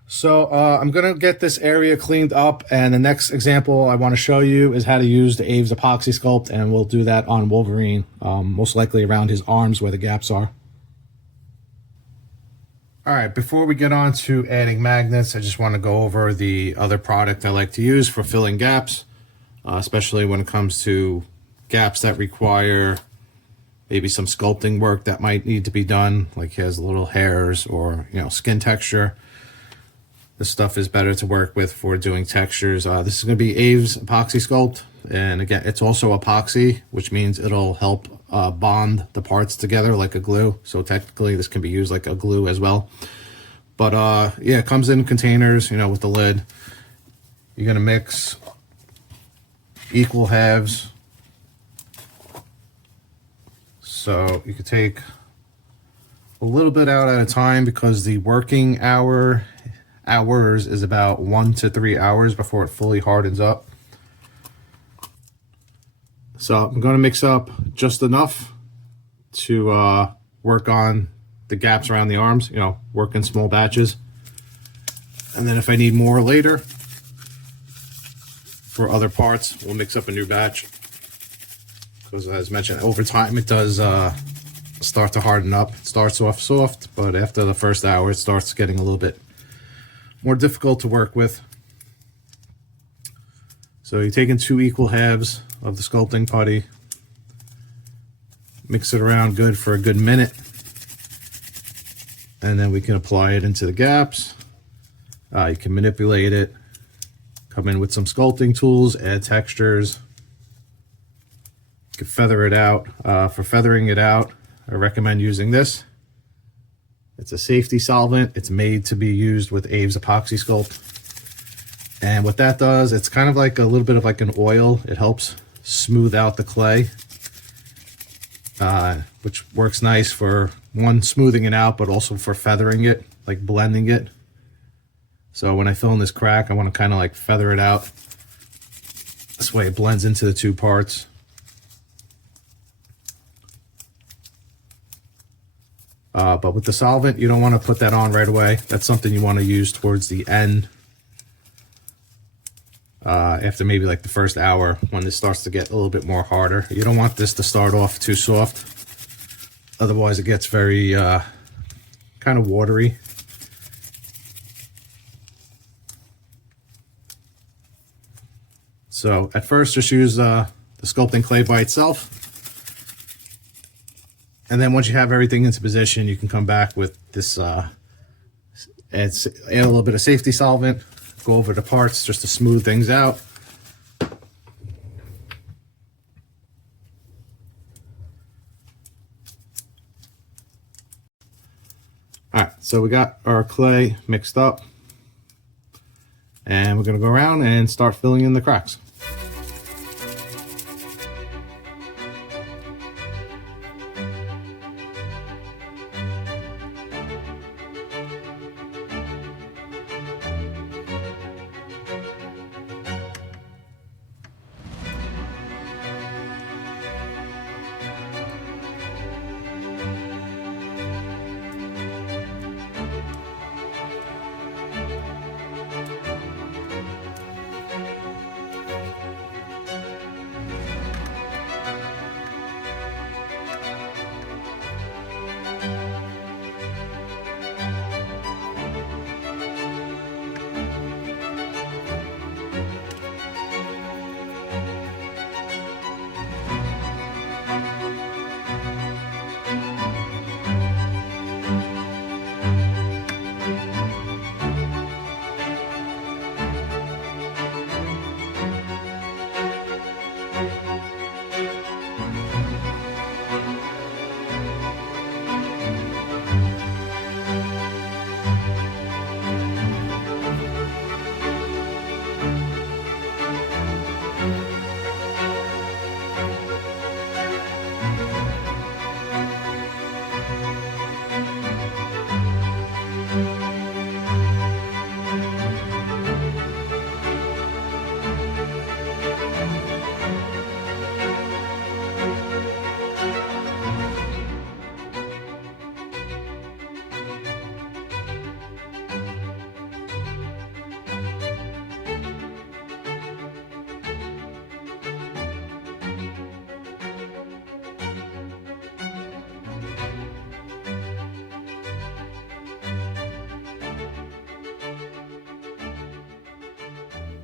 So I'm going to get this area cleaned up, and the next example I want to show you is how to use the Aves epoxy sculpt, and we'll do that on Wolverine, most likely around his arms where the gaps are. All right, before we get on to adding magnets, I just want to go over the other product I like to use for filling gaps, especially when it comes to gaps that require maybe some sculpting work that might need to be done, like he has little hairs or, you know, skin texture. This stuff is better to work with for doing textures. This is going to be Aves epoxy sculpt, and again, it's also epoxy, which means it'll help bond the parts together like a glue. So technically, this can be used like a glue as well. But yeah, it comes in containers, you know, with the lid. You're going to mix equal halves. So you could take a little bit out at a time, because the working hours is about 1 to 3 hours before it fully hardens up. So I'm going to mix up just enough to work on the gaps around the arms, you know, work in small batches. And then if I need more later for other parts, we'll mix up a new batch. Because as mentioned, over time it does start to harden up. It starts off soft, but after the first hour it starts getting a little bit more difficult to work with. So you're taking 2 equal halves of the sculpting putty, mix it around good for a good minute, and then we can apply it into the gaps. You can manipulate it, come in with some sculpting tools, add textures. You can feather it out. For feathering it out, I recommend using this. It's a safety solvent. It's made to be used with Aves epoxy sculpt. And what that does, it's kind of like a little bit of like an oil. It helps smooth out the clay, which works nice for, one, smoothing it out, but also for feathering it, like blending it. So when I fill in this crack, I want to kind of like feather it out. This way it blends into the 2 parts. But with the solvent, you don't want to put that on right away. That's something you want to use towards the end. After maybe like the first hour, when this starts to get a little bit more harder. You don't want this to start off too soft. Otherwise it gets very kind of watery. So at first just use the sculpting clay by itself. And then once you have everything into position, you can come back with this, add a little bit of safety solvent, go over the parts just to smooth things out. All right, so we got our clay mixed up, and we're gonna go around and start filling in the cracks.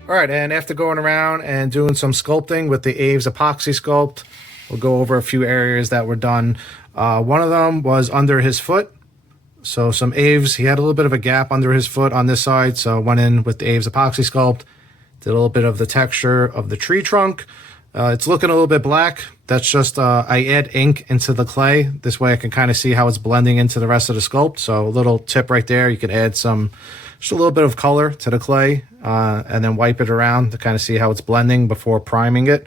All right, and after going around and doing some sculpting with the Aves epoxy sculpt, we'll go over a few areas that were done. One of them was under his foot. So some Aves, he had a little bit of a gap under his foot on this side, so I went in with the Aves epoxy sculpt, did a little bit of the texture of the tree trunk. It's looking a little bit black. That's just, I add ink into the clay. This way I can kind of see how it's blending into the rest of the sculpt. So a little tip right there, you can add just a little bit of color to the clay, and then wipe it around to kind of see how it's blending before priming it.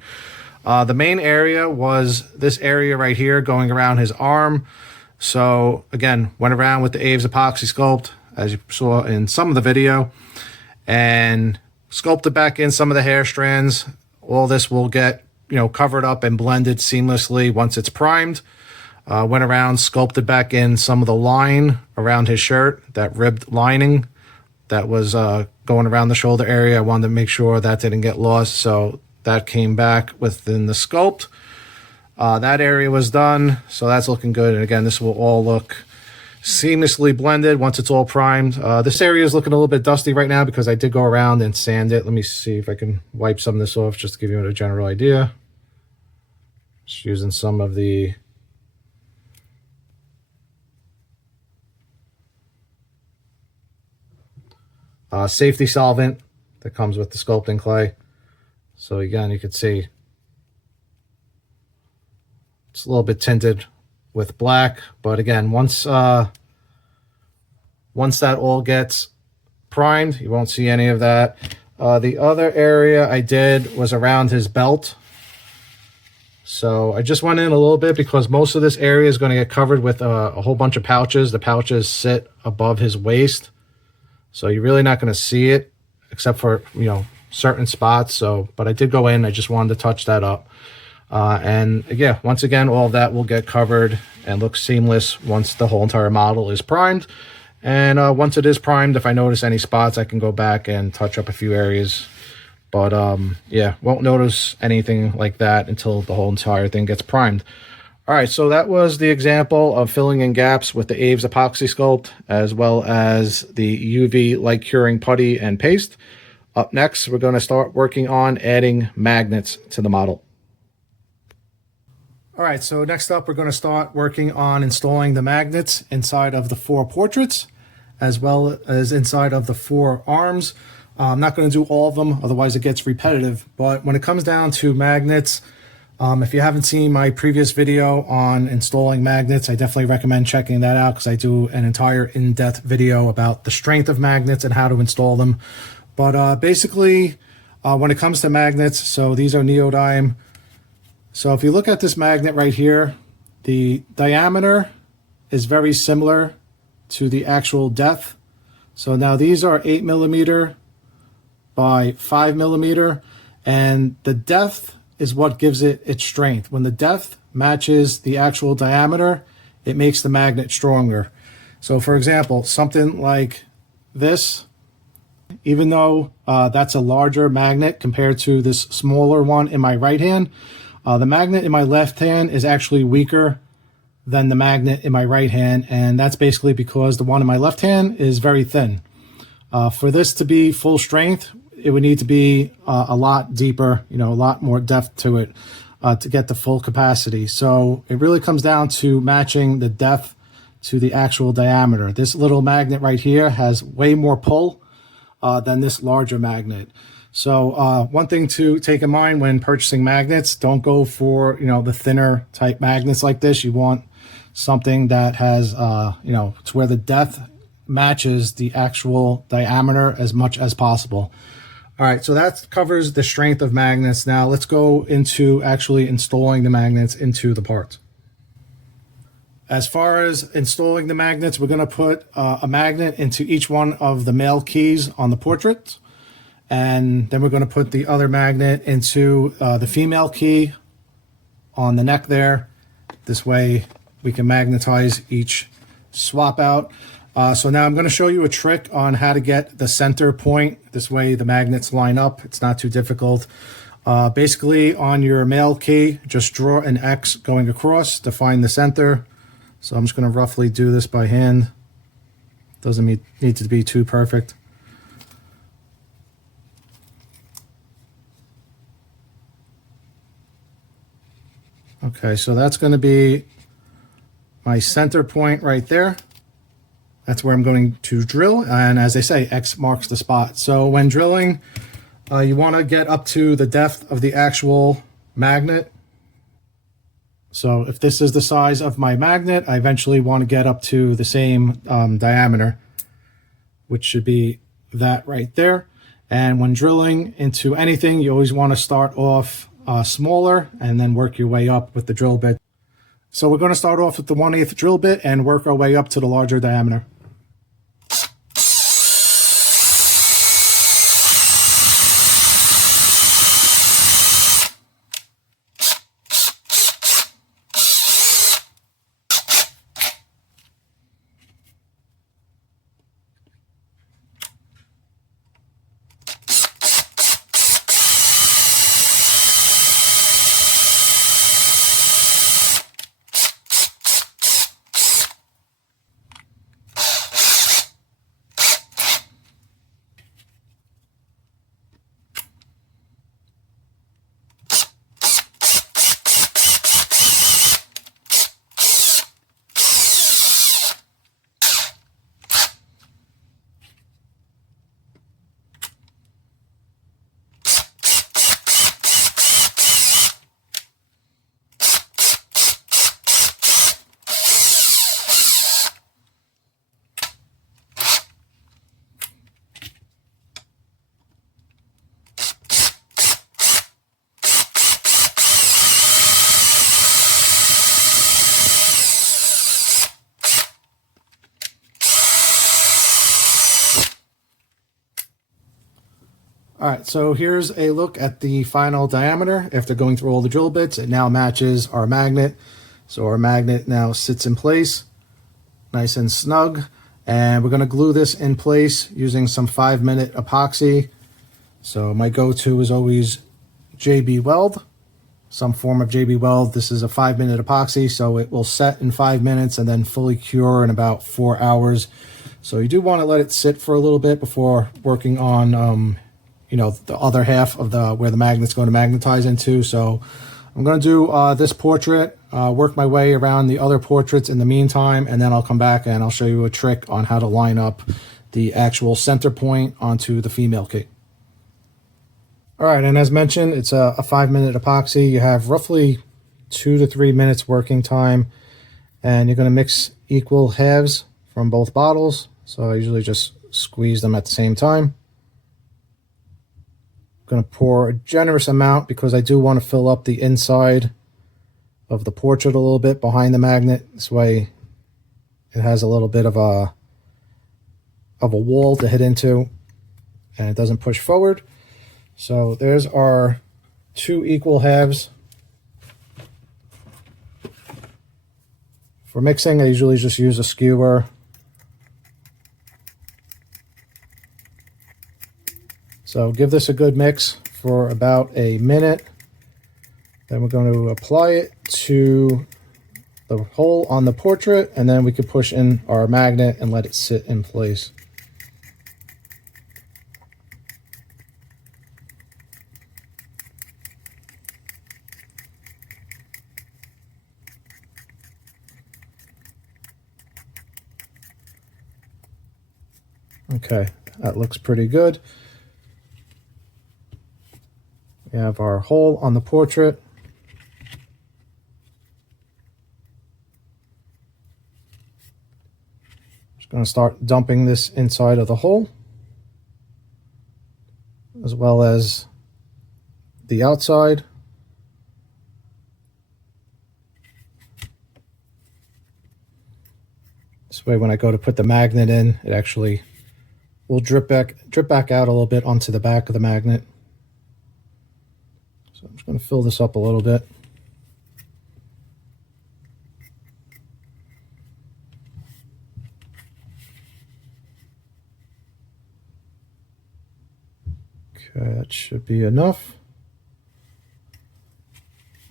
The main area was this area right here going around his arm. So again, went around with the Aves epoxy sculpt, as you saw in some of the video, and sculpted back in some of the hair strands. All this will get, covered up and blended seamlessly once it's primed. Went around, sculpted back in some of the line around his shirt, that ribbed lining that was going around the shoulder area. I wanted to make sure that didn't get lost, so that came back within the sculpt. That area was done, so that's looking good. And again, this will all look seamlessly blended once it's all primed. This area is looking a little bit dusty right now because I did go around and sand it. Let me see if I can wipe some of this off just to give you a general idea. Just using some of the safety solvent that comes with the sculpting clay. So again, you can see it's a little bit tinted with black, but again, once that all gets primed, you won't see any of that. The other area I did was around his belt. So I just went in a little bit because most of this area is going to get covered with a whole bunch of pouches. The pouches sit above his waist, so you're really not going to see it except for, certain spots. So, but I did go in, I just wanted to touch that up. And yeah, once again, all of that will get covered and look seamless once the whole entire model is primed. And once it is primed, if I notice any spots, I can go back and touch up a few areas. But yeah, won't notice anything like that until the whole entire thing gets primed. All right, so that was the example of filling in gaps with the Aves epoxy sculpt, as well as the UV light curing putty and paste. Up next, we're going to start working on adding magnets to the model. All right, so next up, we're going to start working on installing the magnets inside of the 4 portraits, as well as inside of the 4 arms. I'm not going to do all of them, otherwise it gets repetitive. But when it comes down to magnets, if you haven't seen my previous video on installing magnets, I definitely recommend checking that out because I do an entire in-depth video about the strength of magnets and how to install them. But basically, when it comes to magnets, so these are neodyme. So if you look at this magnet right here, the diameter is very similar to the actual depth. So now these are 8mm by 5mm, and the depth is what gives it its strength. When the depth matches the actual diameter, it makes the magnet stronger. So for example, something like this, even though that's a larger magnet compared to this smaller one in my right hand, the magnet in my left hand is actually weaker than the magnet in my right hand, and that's basically because the one in my left hand is very thin. For this to be full strength, it would need to be a lot deeper, a lot more depth to it to get the full capacity. So it really comes down to matching the depth to the actual diameter. This little magnet right here has way more pull than this larger magnet. So one thing to take in mind when purchasing magnets, don't go for, the thinner type magnets like this. You want something that has, it's where the depth matches the actual diameter as much as possible. All right, so that covers the strength of magnets. Now let's go into actually installing the magnets into the parts. As far as installing the magnets, we're going to put a magnet into each one of the male keys on the portrait. And then we're going to put the other magnet into the female key on the neck there. This way we can magnetize each swap out. So now I'm going to show you a trick on how to get the center point. This way the magnets line up. It's not too difficult. Basically on your male key, just draw an X going across to find the center. So I'm just going to roughly do this by hand. Doesn't need to be too perfect. Okay, so that's going to be my center point right there. That's where I'm going to drill, and as they say, X marks the spot. So when drilling, you want to get up to the depth of the actual magnet. So if this is the size of my magnet, I eventually want to get up to the same diameter, which should be that right there. And when drilling into anything, you always want to start off smaller and then work your way up with the drill bit. So we're going to start off with the 1/8 drill bit and work our way up to the larger diameter. All right, so here's a look at the final diameter. After going through all the drill bits, it now matches our magnet. So our magnet now sits in place, nice and snug. And we're gonna glue this in place using some 5-minute epoxy. So my go-to is always JB Weld, some form of JB Weld. This is a 5-minute epoxy, so it will set in 5 minutes and then fully cure in about 4 hours. So you do wanna let it sit for a little bit before working on you know, the other half of the where the magnet's going to magnetize into. So I'm going to do this portrait, work my way around the other portraits in the meantime, and then I'll come back and I'll show you a trick on how to line up the actual center point onto the female cake. All right, and as mentioned, it's a 5-minute epoxy. You have roughly 2 to 3 minutes working time, and you're going to mix equal halves from both bottles. So I usually just squeeze them at the same time. Going to pour a generous amount because I do want to fill up the inside of the portrait a little bit behind the magnet. This way it has a little bit of a wall to hit into and it doesn't push forward. So there's our 2 equal halves. For mixing, I usually just use a skewer. So give this a good mix for about a minute. Then we're going to apply it to the hole on the portrait, and then we can push in our magnet and let it sit in place. Okay, that looks pretty good. We have our hole on the portrait. Just going to start dumping this inside of the hole, as well as the outside. This way when I go to put the magnet in, it actually will drip back out a little bit onto the back of the magnet. So I'm just going to fill this up a little bit. Okay, that should be enough.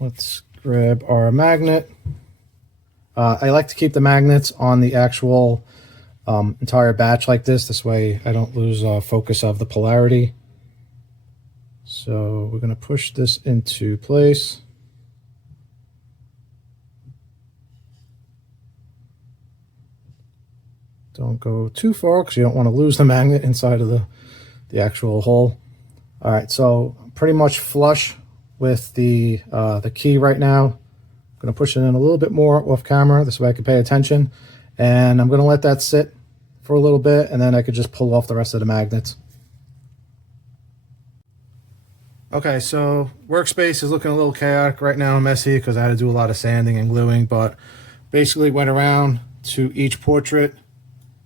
Let's grab our magnet. I like to keep the magnets on the actual entire batch like this. This way I don't lose focus of the polarity. So we're going to push this into place. Don't go too far because you don't want to lose the magnet inside of the actual hole. All right, so pretty much flush with the key right now. I'm going to push it in a little bit more off camera, this way I can pay attention. And I'm going to let that sit for a little bit, and then I could just pull off the rest of the magnets. Okay, so workspace is looking a little chaotic right now, messy, because I had to do a lot of sanding and gluing, but basically went around to each portrait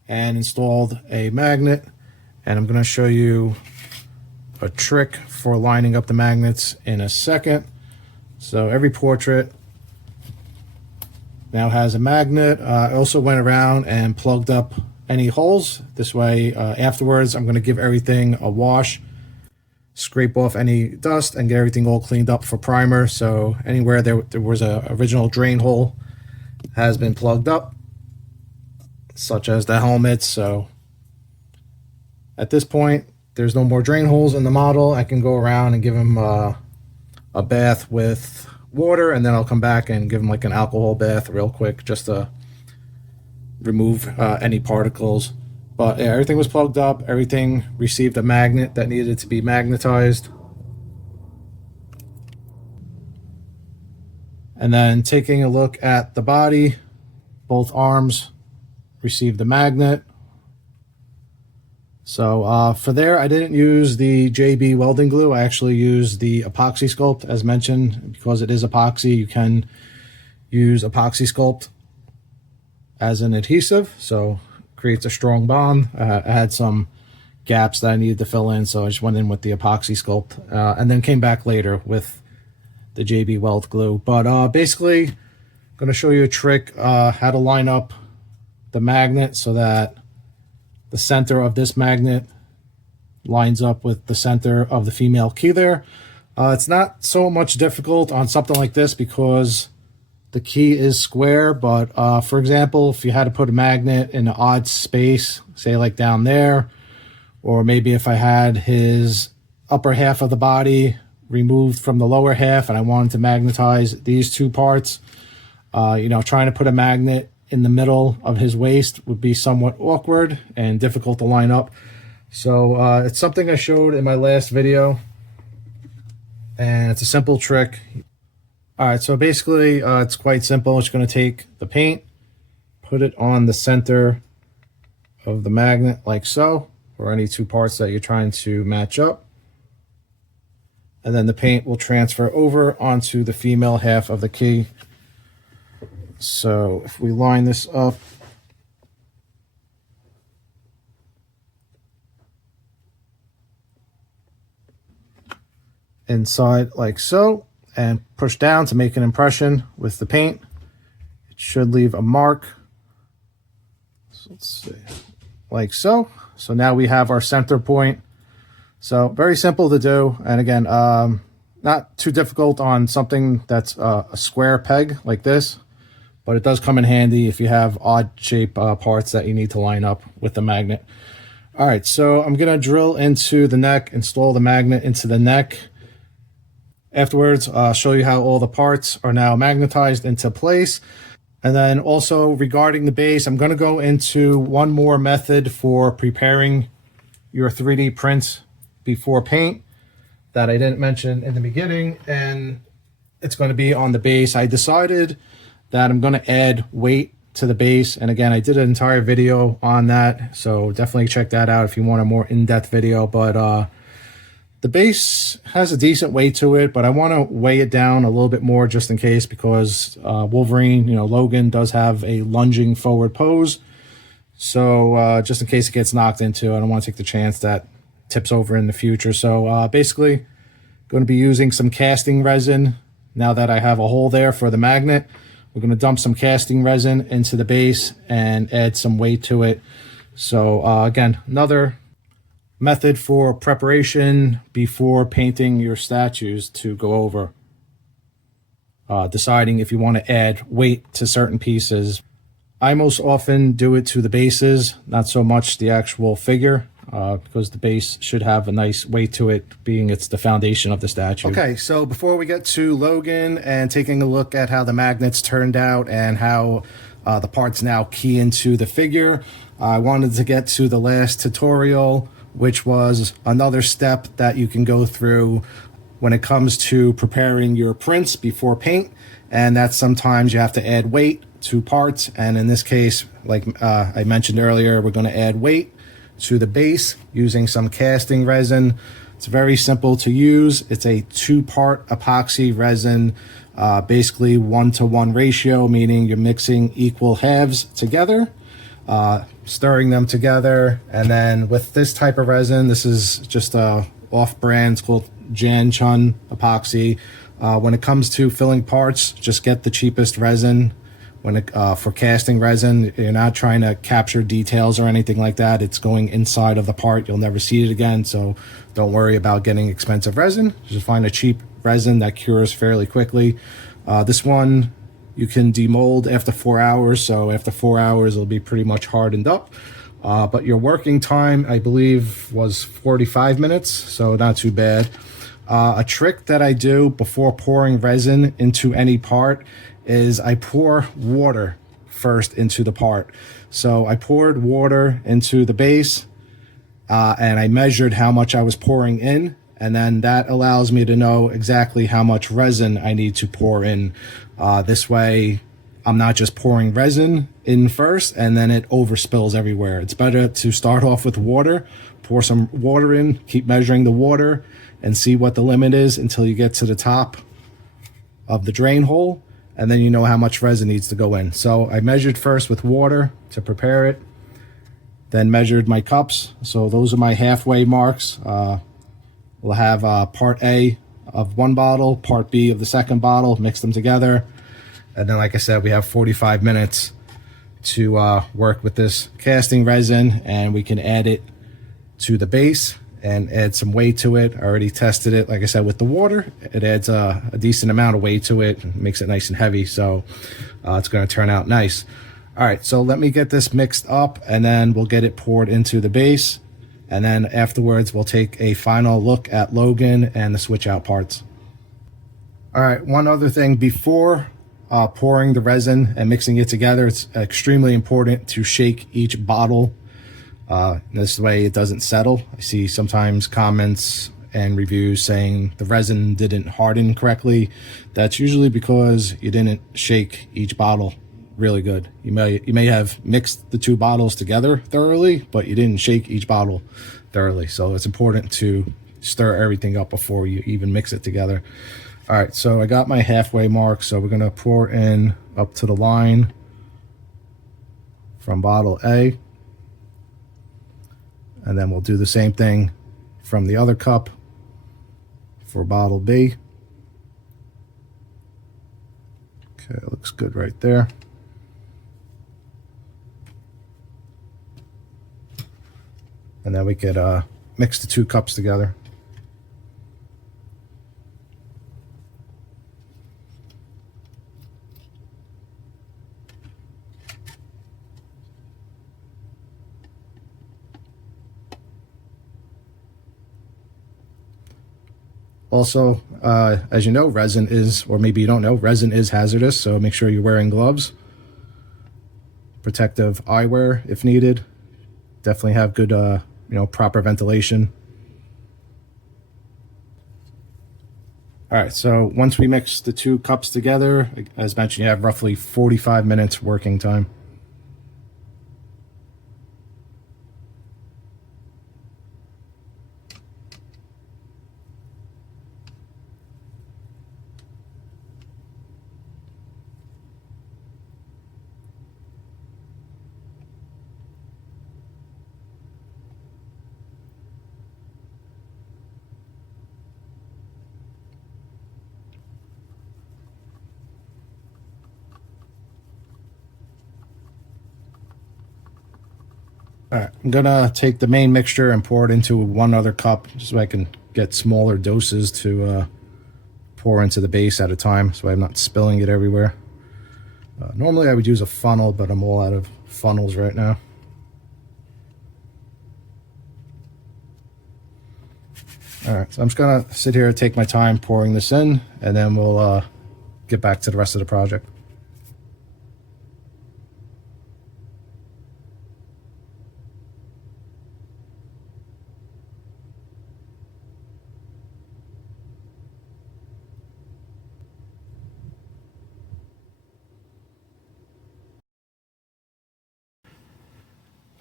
and installed a magnet. And I'm going to show you a trick for lining up the magnets in a second. So every portrait now has a magnet. I also went around and plugged up any holes. This way, afterwards, I'm going to give everything a wash, scrape off any dust, and get everything all cleaned up for primer. So anywhere there was a original drain hole has been plugged up, such as the helmets. So at this point, there's no more drain holes in the model. I can go around and give them a bath with water, and then I'll come back and give them like an alcohol bath real quick just to remove any particles. But yeah, everything was plugged up. Everything received a magnet that needed to be magnetized. And then taking a look at the body, both arms received the magnet. So for there, I didn't use the JB welding glue. I actually used the epoxy sculpt, as mentioned. Because it is epoxy, you can use epoxy sculpt as an adhesive, so creates a strong bond. I had some gaps that I needed to fill in, so I just went in with the epoxy sculpt, and then came back later with the JB weld glue. But basically, I'm going to show you a trick how to line up the magnet so that the center of this magnet lines up with the center of the female key there. It's not so much difficult on something like this because the key is square, but for example, if you had to put a magnet in an odd space, say like down there, or maybe if I had his upper half of the body removed from the lower half and I wanted to magnetize these two parts, you know, trying to put a magnet in the middle of his waist would be somewhat awkward and difficult to line up. So it's something I showed in my last video, and it's a simple trick. All right, so basically it's quite simple. It's going to take the paint, put it on the center of the magnet like so, or any two parts that you're trying to match up. And then the paint will transfer over onto the female half of the key. So if we line this up, inside like so, and push down to make an impression with the paint, it should leave a mark. So let's see, like so. So now we have our center point. So very simple to do, and again, not too difficult on something that's a square peg like this. But it does come in handy if you have odd shape parts that you need to line up with the magnet. All right, so I'm going to drill into the neck, install the magnet into the neck. Afterwards, I'll show you how all the parts are now magnetized into place. And then also regarding the base, I'm going to go into one more method for preparing your 3D prints before paint that I didn't mention in the beginning, and it's going to be on the base. I decided that I'm going to add weight to the base, and again, I did an entire video on that, so definitely check that out if you want a more in-depth video. But the base has a decent weight to it, but I want to weigh it down a little bit more just in case, because Wolverine, you know, Logan does have a lunging forward pose, so just in case it gets knocked into, I don't want to take the chance that tips over in the future. So basically, going to be using some casting resin now that I have a hole there for the magnet. We're going to dump some casting resin into the base and add some weight to it. So again, another method for preparation before painting your statues to go over. Deciding if you want to add weight to certain pieces. I most often do it to the bases, not so much the actual figure, because the base should have a nice weight to it, being it's the foundation of the statue. Okay, so before we get to Logan and taking a look at how the magnets turned out and how the parts now key into the figure. I wanted to get to the last tutorial, which was another step that you can go through when it comes to preparing your prints before paint, and that's sometimes you have to add weight to parts. And in this case, like I mentioned earlier, we're going to add weight to the base using some casting resin. It's very simple to use. It's a 2-part epoxy resin, basically 1-to-1 ratio, meaning you're mixing equal halves together, stirring them together. And then with this type of resin, this is just a off-brand, it's called Jan Chun epoxy. When it comes to filling parts, just get the cheapest resin. For casting resin, you're not trying to capture details or anything like that. It's going inside of the part. You'll never see it again, so don't worry about getting expensive resin. Just find a cheap resin that cures fairly quickly. This one you can demold after 4 hours, so after 4 hours it'll be pretty much hardened up. But your working time, I believe, was 45 minutes, so not too bad. A trick that I do before pouring resin into any part is I pour water first into the part. So I poured water into the base, and I measured how much I was pouring in, and then that allows me to know exactly how much resin I need to pour in. This way, I'm not just pouring resin in first and then it overspills everywhere. It's better to start off with water, pour some water in, keep measuring the water, and see what the limit is until you get to the top of the drain hole, and then you know how much resin needs to go in. So I measured first with water to prepare it, then measured my cups. So those are my halfway marks. We'll have part A of one bottle, part B of the second bottle, mix them together. And then, like I said, we have 45 minutes to work with this casting resin, and we can add it to the base and add some weight to it. I already tested it, like I said, with the water. It adds a decent amount of weight to it, makes it nice and heavy, so it's going to turn out nice. All right, so let me get this mixed up, and then we'll get it poured into the base, and then afterwards we'll take a final look at Logan and the switch out parts. All right, one other thing before pouring the resin and mixing it together, it's extremely important to shake each bottle. This way it doesn't settle. I see sometimes comments and reviews saying the resin didn't harden correctly. That's usually because you didn't shake each bottle really good. You may have mixed the two bottles together thoroughly, but you didn't shake each bottle thoroughly. So it's important to stir everything up before you even mix it together. All right, so I got my halfway mark, so we're gonna pour in up to the line from bottle A. And then we'll do the same thing from the other cup for bottle B. Okay, looks good right there. And then we could mix the two cups together. Also, as you know, resin is, or maybe you don't know, resin is hazardous, so make sure you're wearing gloves, protective eyewear if needed. Definitely have good, proper ventilation. All right, so once we mix the two cups together, as mentioned, you have roughly 45 minutes working time. All right, I'm gonna take the main mixture and pour it into one other cup just so I can get smaller doses to pour into the base at a time so I'm not spilling it everywhere. Normally I would use a funnel, but I'm all out of funnels right now. All right, so I'm just gonna sit here and take my time pouring this in, and then we'll get back to the rest of the project.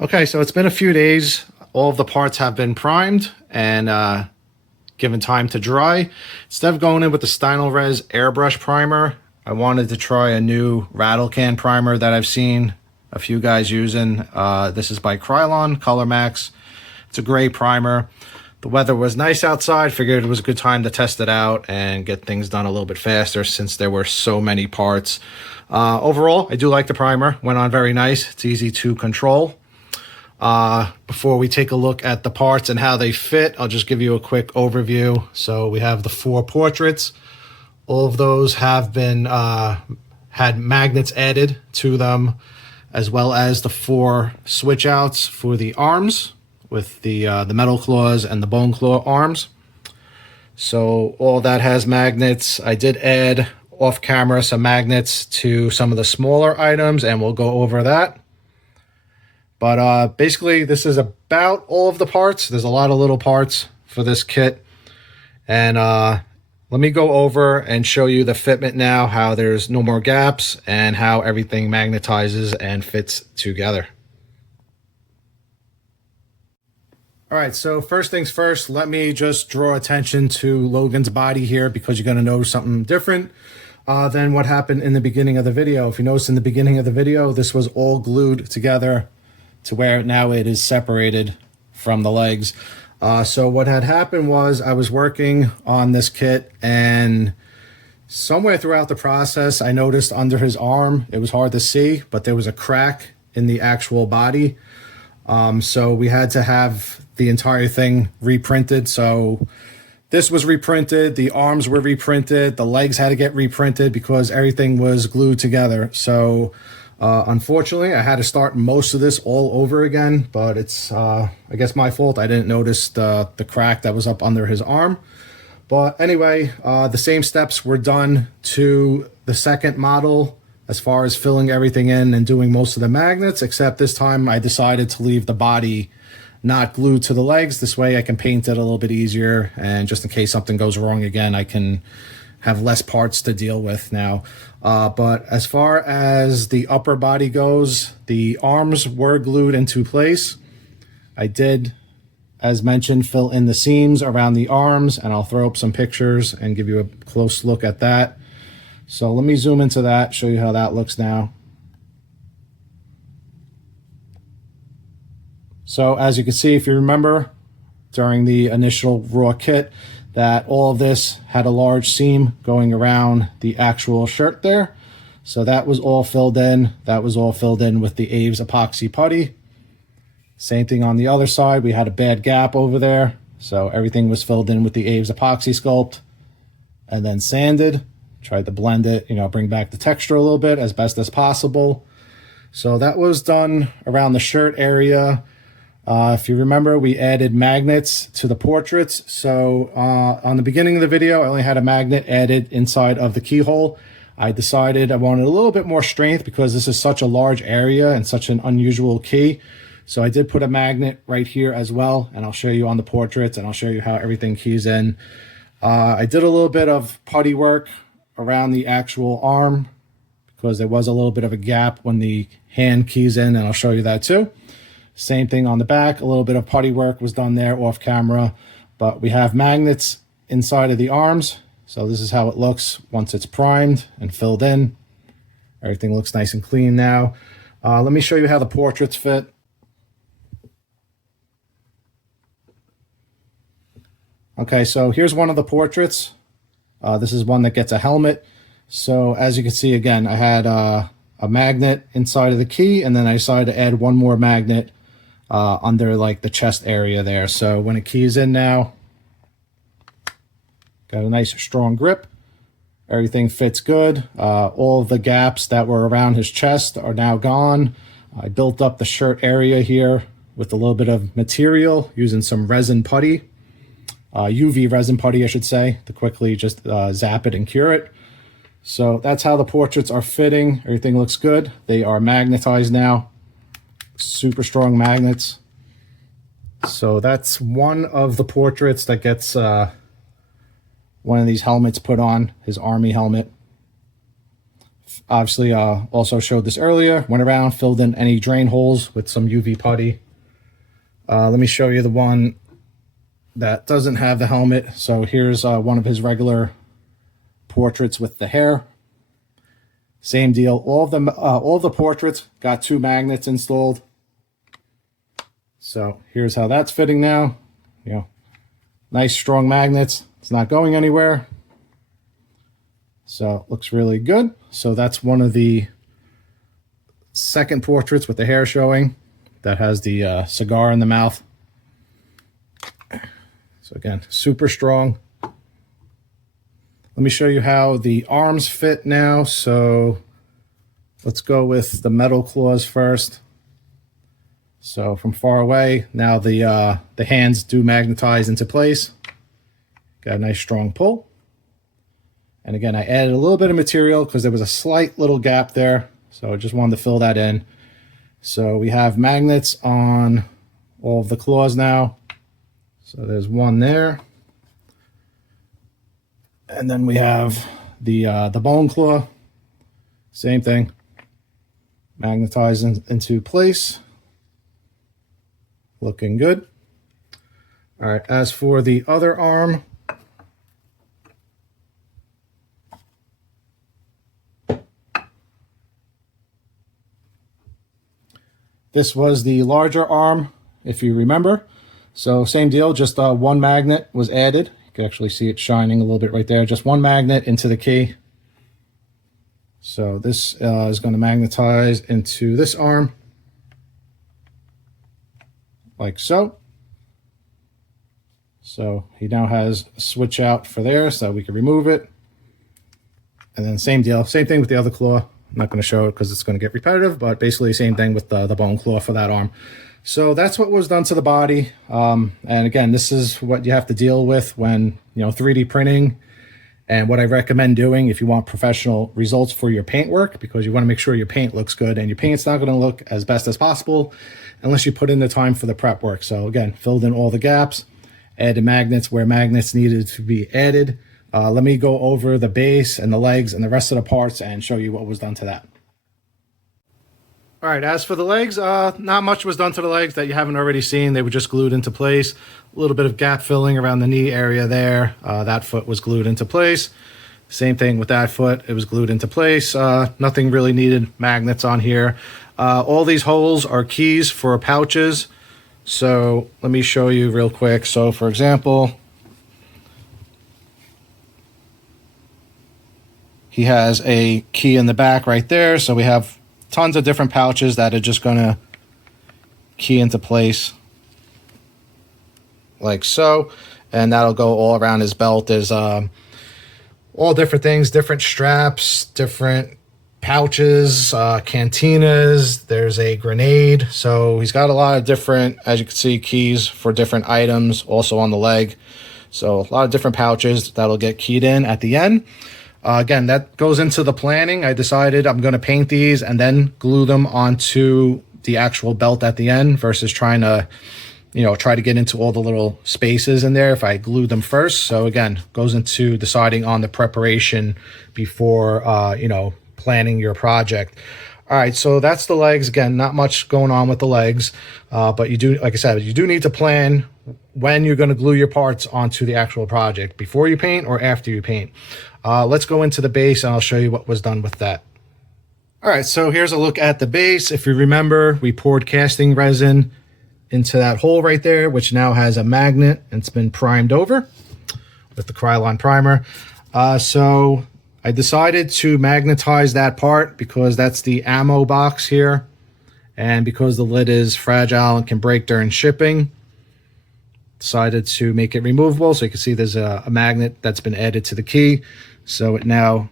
Okay, so it's been a few days. All of the parts have been primed and given time to dry. Instead of going in with the Stynylrez airbrush primer, I wanted to try a new rattle can primer that I've seen a few guys using. This is by Krylon Color Max. It's a gray primer. The weather was nice outside. Figured it was a good time to test it out and get things done a little bit faster since there were so many parts. Overall, I do like the primer. Went on very nice. It's easy to control. Before we take a look at the parts and how they fit, I'll just give you a quick overview. So we have the 4 portraits. All of those have been had magnets added to them, as well as the 4 switch outs for the arms with the metal claws and the bone claw arms. So all that has magnets. I did add off camera some magnets to some of the smaller items, and we'll go over that. But basically, this is about all of the parts. There's a lot of little parts for this kit. And let me go over and show you the fitment now, how there's no more gaps, and how everything magnetizes and fits together. All right, so first things first, let me just draw attention to Logan's body here, because you're going to notice something different than what happened in the beginning of the video. If you notice in the beginning of the video, this was all glued together to where now it is separated from the legs. So what had happened was I was working on this kit, and somewhere throughout the process, I noticed under his arm, it was hard to see, but there was a crack in the actual body. So we had to have the entire thing reprinted. So this was reprinted, the arms were reprinted, the legs had to get reprinted because everything was glued together. So unfortunately, I had to start most of this all over again, but it's, I guess, my fault. I didn't notice the crack that was up under his arm. But anyway, the same steps were done to the second model as far as filling everything in and doing most of the magnets, except this time I decided to leave the body not glued to the legs. This way I can paint it a little bit easier, and just in case something goes wrong again, I can have less parts to deal with now. But as far as the upper body goes, the arms were glued into place. I did, as mentioned, fill in the seams around the arms, and I'll throw up some pictures and give you a close look at that. So let me zoom into that, show you how that looks now. So as you can see, if you remember during the initial raw kit, that all of this had a large seam going around the actual shirt there. So that was all filled in. That was all filled in with the Aves epoxy putty. Same thing on the other side. We had a bad gap over there. So everything was filled in with the Aves epoxy sculpt and then sanded. Tried to blend it, bring back the texture a little bit as best as possible. So that was done around the shirt area. If you remember, we added magnets to the portraits. So on the beginning of the video, I only had a magnet added inside of the keyhole. I decided I wanted a little bit more strength because this is such a large area and such an unusual key. So I did put a magnet right here as well, and I'll show you on the portraits, and I'll show you how everything keys in. I did a little bit of putty work around the actual arm because there was a little bit of a gap when the hand keys in, and I'll show you that too. Same thing on the back, a little bit of putty work was done there off camera, but we have magnets inside of the arms. So this is how it looks once it's primed and filled in. Everything looks nice and clean now. Let me show you how the portraits fit. Okay, so here's one of the portraits. This is one that gets a helmet. So as you can see, again, I had a magnet inside of the key, and then I decided to add one more magnet under like the chest area there. So when it keys in now, got a nice strong grip. Everything fits good. All of the gaps that were around his chest are now gone. I built up the shirt area here with a little bit of material using some resin putty. UV resin putty, I should say, to quickly just zap it and cure it. So that's how the portraits are fitting. Everything looks good. They are magnetized now. Super strong magnets. So that's one of the portraits that gets one of these helmets put on, his army helmet. Obviously, also showed this earlier. Went around, filled in any drain holes with some UV putty. Let me show you the one that doesn't have the helmet. So here's one of his regular portraits with the hair. Same deal. All of the portraits got 2 magnets installed. So here's how that's fitting now. You know, nice strong magnets. It's not going anywhere. So it looks really good. So that's one of the second portraits with the hair showing that has the cigar in the mouth. So again, super strong. Let me show you how the arms fit now. So let's go with the metal claws first. So from far away, now the hands do magnetize into place. Got a nice strong pull. And again, I added a little bit of material because there was a slight little gap there. So I just wanted to fill that in. So we have magnets on all of the claws now. So there's one there. And then we have the bone claw. Same thing. Magnetizing into place. Looking good. All right, as for the other arm, this was the larger arm, if you remember. So same deal, just one magnet was added. You can actually see it shining a little bit right there. Just one magnet into the key. So this is going to magnetize into this arm, like so. So he now has a switch out for there, so we can remove it. And then same deal, same thing with the other claw. I'm not going to show it because it's going to get repetitive, but basically same thing with the bone claw for that arm. So that's what was done to the body. And again, this is what you have to deal with when, 3D printing, and what I recommend doing if you want professional results for your paint work, because you want to make sure your paint looks good, and your paint's not going to look as best as possible unless you put in the time for the prep work. So again, filled in all the gaps, added magnets where magnets needed to be added. Let me go over the base and the legs and the rest of the parts and show you what was done to that. All right, as for the legs, not much was done to the legs that you haven't already seen. They were just glued into place. A little bit of gap filling around the knee area there. That foot was glued into place. Same thing with that foot. It was glued into place. Nothing really needed magnets on here. All these holes are keys for pouches. So let me show you real quick. So for example, he has a key in the back right there. So we have tons of different pouches that are just going to key into place like so, and that'll go all around his belt. There's all different things, different straps, different pouches, cantinas. There's a grenade. So he's got a lot of different, as you can see, keys for different items also on the leg. So a lot of different pouches that'll get keyed in at the end. Again, that goes into the planning. I decided I'm going to paint these and then glue them onto the actual belt at the end versus trying to, try to get into all the little spaces in there if I glue them first. So again, goes into deciding on the preparation before, planning your project. All right, so that's the legs. Again, not much going on with the legs, but you do, like I said, you do need to plan when you're going to glue your parts onto the actual project, before you paint or after you paint. Let's go into the base and I'll show you what was done with that. All right, so here's a look at the base. If you remember, we poured casting resin into that hole right there, which now has a magnet and it's been primed over with the Krylon primer. So I decided to magnetize that part because that's the ammo box here. And because the lid is fragile and can break during shipping, decided to make it removable. So you can see there's a magnet that's been added to the key. So it now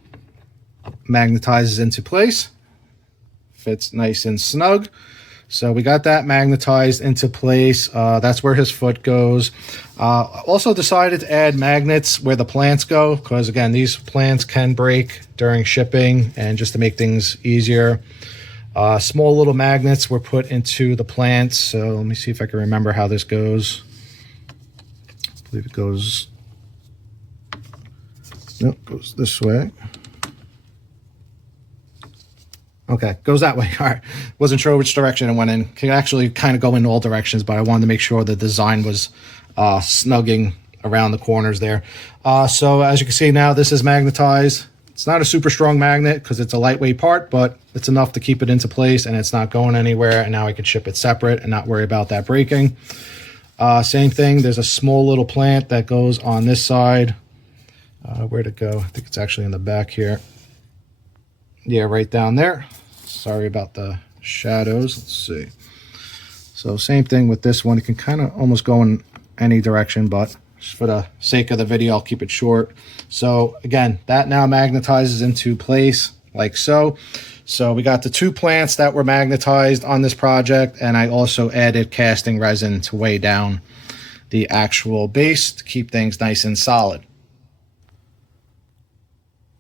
magnetizes into place. Fits nice and snug. So we got that magnetized into place. That's where his foot goes. Also decided to add magnets where the plants go, because again, these plants can break during shipping, and just to make things easier. Small little magnets were put into the plants. So let me see if I can remember how this goes. I believe it goes, nope, goes this way. Okay, goes that way. All right. Wasn't sure which direction it went in. Can actually kind of go in all directions, but I wanted to make sure the design was snugging around the corners there. So as you can see now, this is magnetized. It's not a super strong magnet because it's a lightweight part, but it's enough to keep it into place and it's not going anywhere. And now I can ship it separate and not worry about that breaking. Same thing, there's a small little plant that goes on this side. Where'd it go? I think it's actually in the back here. Yeah, right down there. Sorry about the shadows. Let's see. So same thing with this one. It can kind of almost go in any direction, but just for the sake of the video, I'll keep it short. So again, that now magnetizes into place like so. So we got the 2 plants that were magnetized on this project, and I also added casting resin to weigh down the actual base to keep things nice and solid.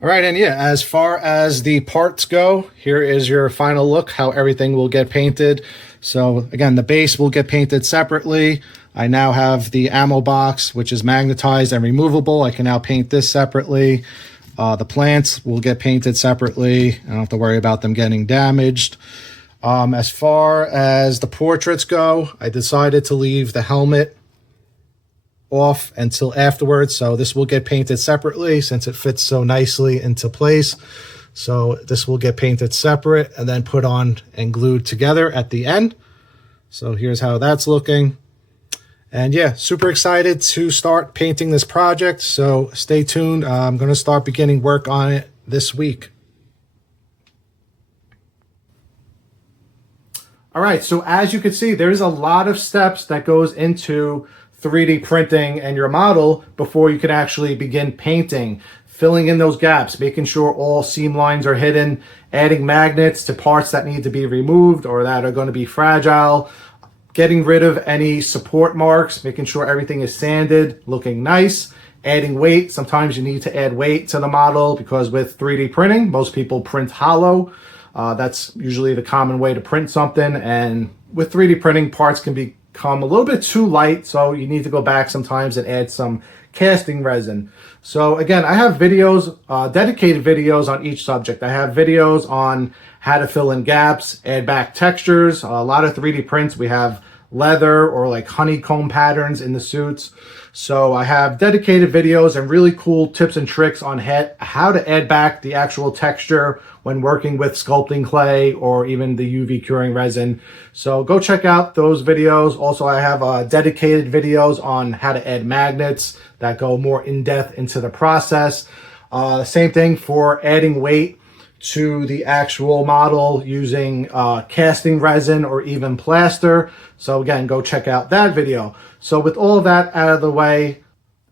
All right, and yeah, as far as the parts go, here is your final look, how everything will get painted. So again, the base will get painted separately. I now have the ammo box, which is magnetized and removable. I can now paint this separately. The plants will get painted separately. I don't have to worry about them getting damaged. As far as the portraits go, I decided to leave the helmet off until afterwards, so this will get painted separately since it fits so nicely into place. So this will get painted separate and then put on and glued together at the end. So here's how that's looking. And yeah, super excited to start painting this project, so stay tuned. I'm going to start beginning work on it this week. All right, so as you can see, there's a lot of steps that goes into 3D printing and your model before you can actually begin painting, filling in those gaps, making sure all seam lines are hidden, adding magnets to parts that need to be removed or that are going to be fragile, getting rid of any support marks, making sure everything is sanded, looking nice, adding weight. Sometimes you need to add weight to the model because with 3D printing, most people print hollow. That's usually the common way to print something. And with 3D printing, parts can become a little bit too light, so you need to go back sometimes and add some casting resin. So again, I have videos, dedicated videos on each subject. I have videos on how to fill in gaps, add back textures. A lot of 3D prints, we have leather or like honeycomb patterns in the suits. So I have dedicated videos and really cool tips and tricks on how to add back the actual texture when working with sculpting clay or even the UV curing resin. So go check out those videos. Also, I have dedicated videos on how to add magnets that go more in depth into the process. Same thing for adding weight to the actual model using casting resin or even plaster. So again, go check out that video. So with all of that out of the way,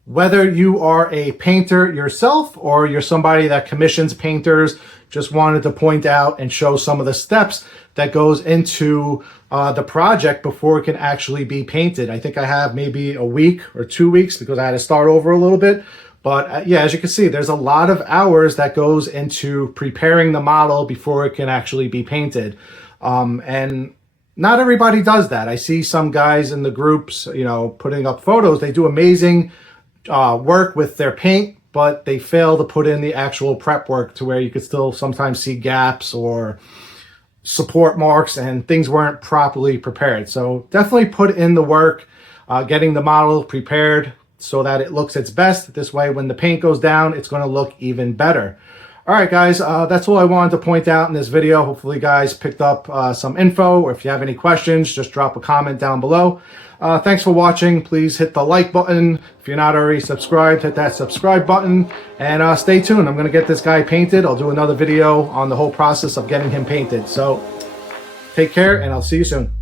whether you are a painter yourself or you're somebody that commissions painters, just wanted to point out and show some of the steps that goes into the project before it can actually be painted. I think I have maybe a week or 2 weeks because I had to start over a little bit. But yeah, as you can see, there's a lot of hours that goes into preparing the model before it can actually be painted. And not everybody does that. I see some guys in the groups, you know, putting up photos. They do amazing work with their paint, but they fail to put in the actual prep work to where you could still sometimes see gaps or support marks and things weren't properly prepared. So definitely put in the work, getting the model prepared so that it looks its best. This way, when the paint goes down, it's going to look even better. All right, guys, that's all I wanted to point out in this video. Hopefully, you guys picked up some info, or if you have any questions, just drop a comment down below. Thanks for watching. Please hit the like button. If you're not already subscribed, hit that subscribe button, and stay tuned. I'm going to get this guy painted. I'll do another video on the whole process of getting him painted. So take care, and I'll see you soon.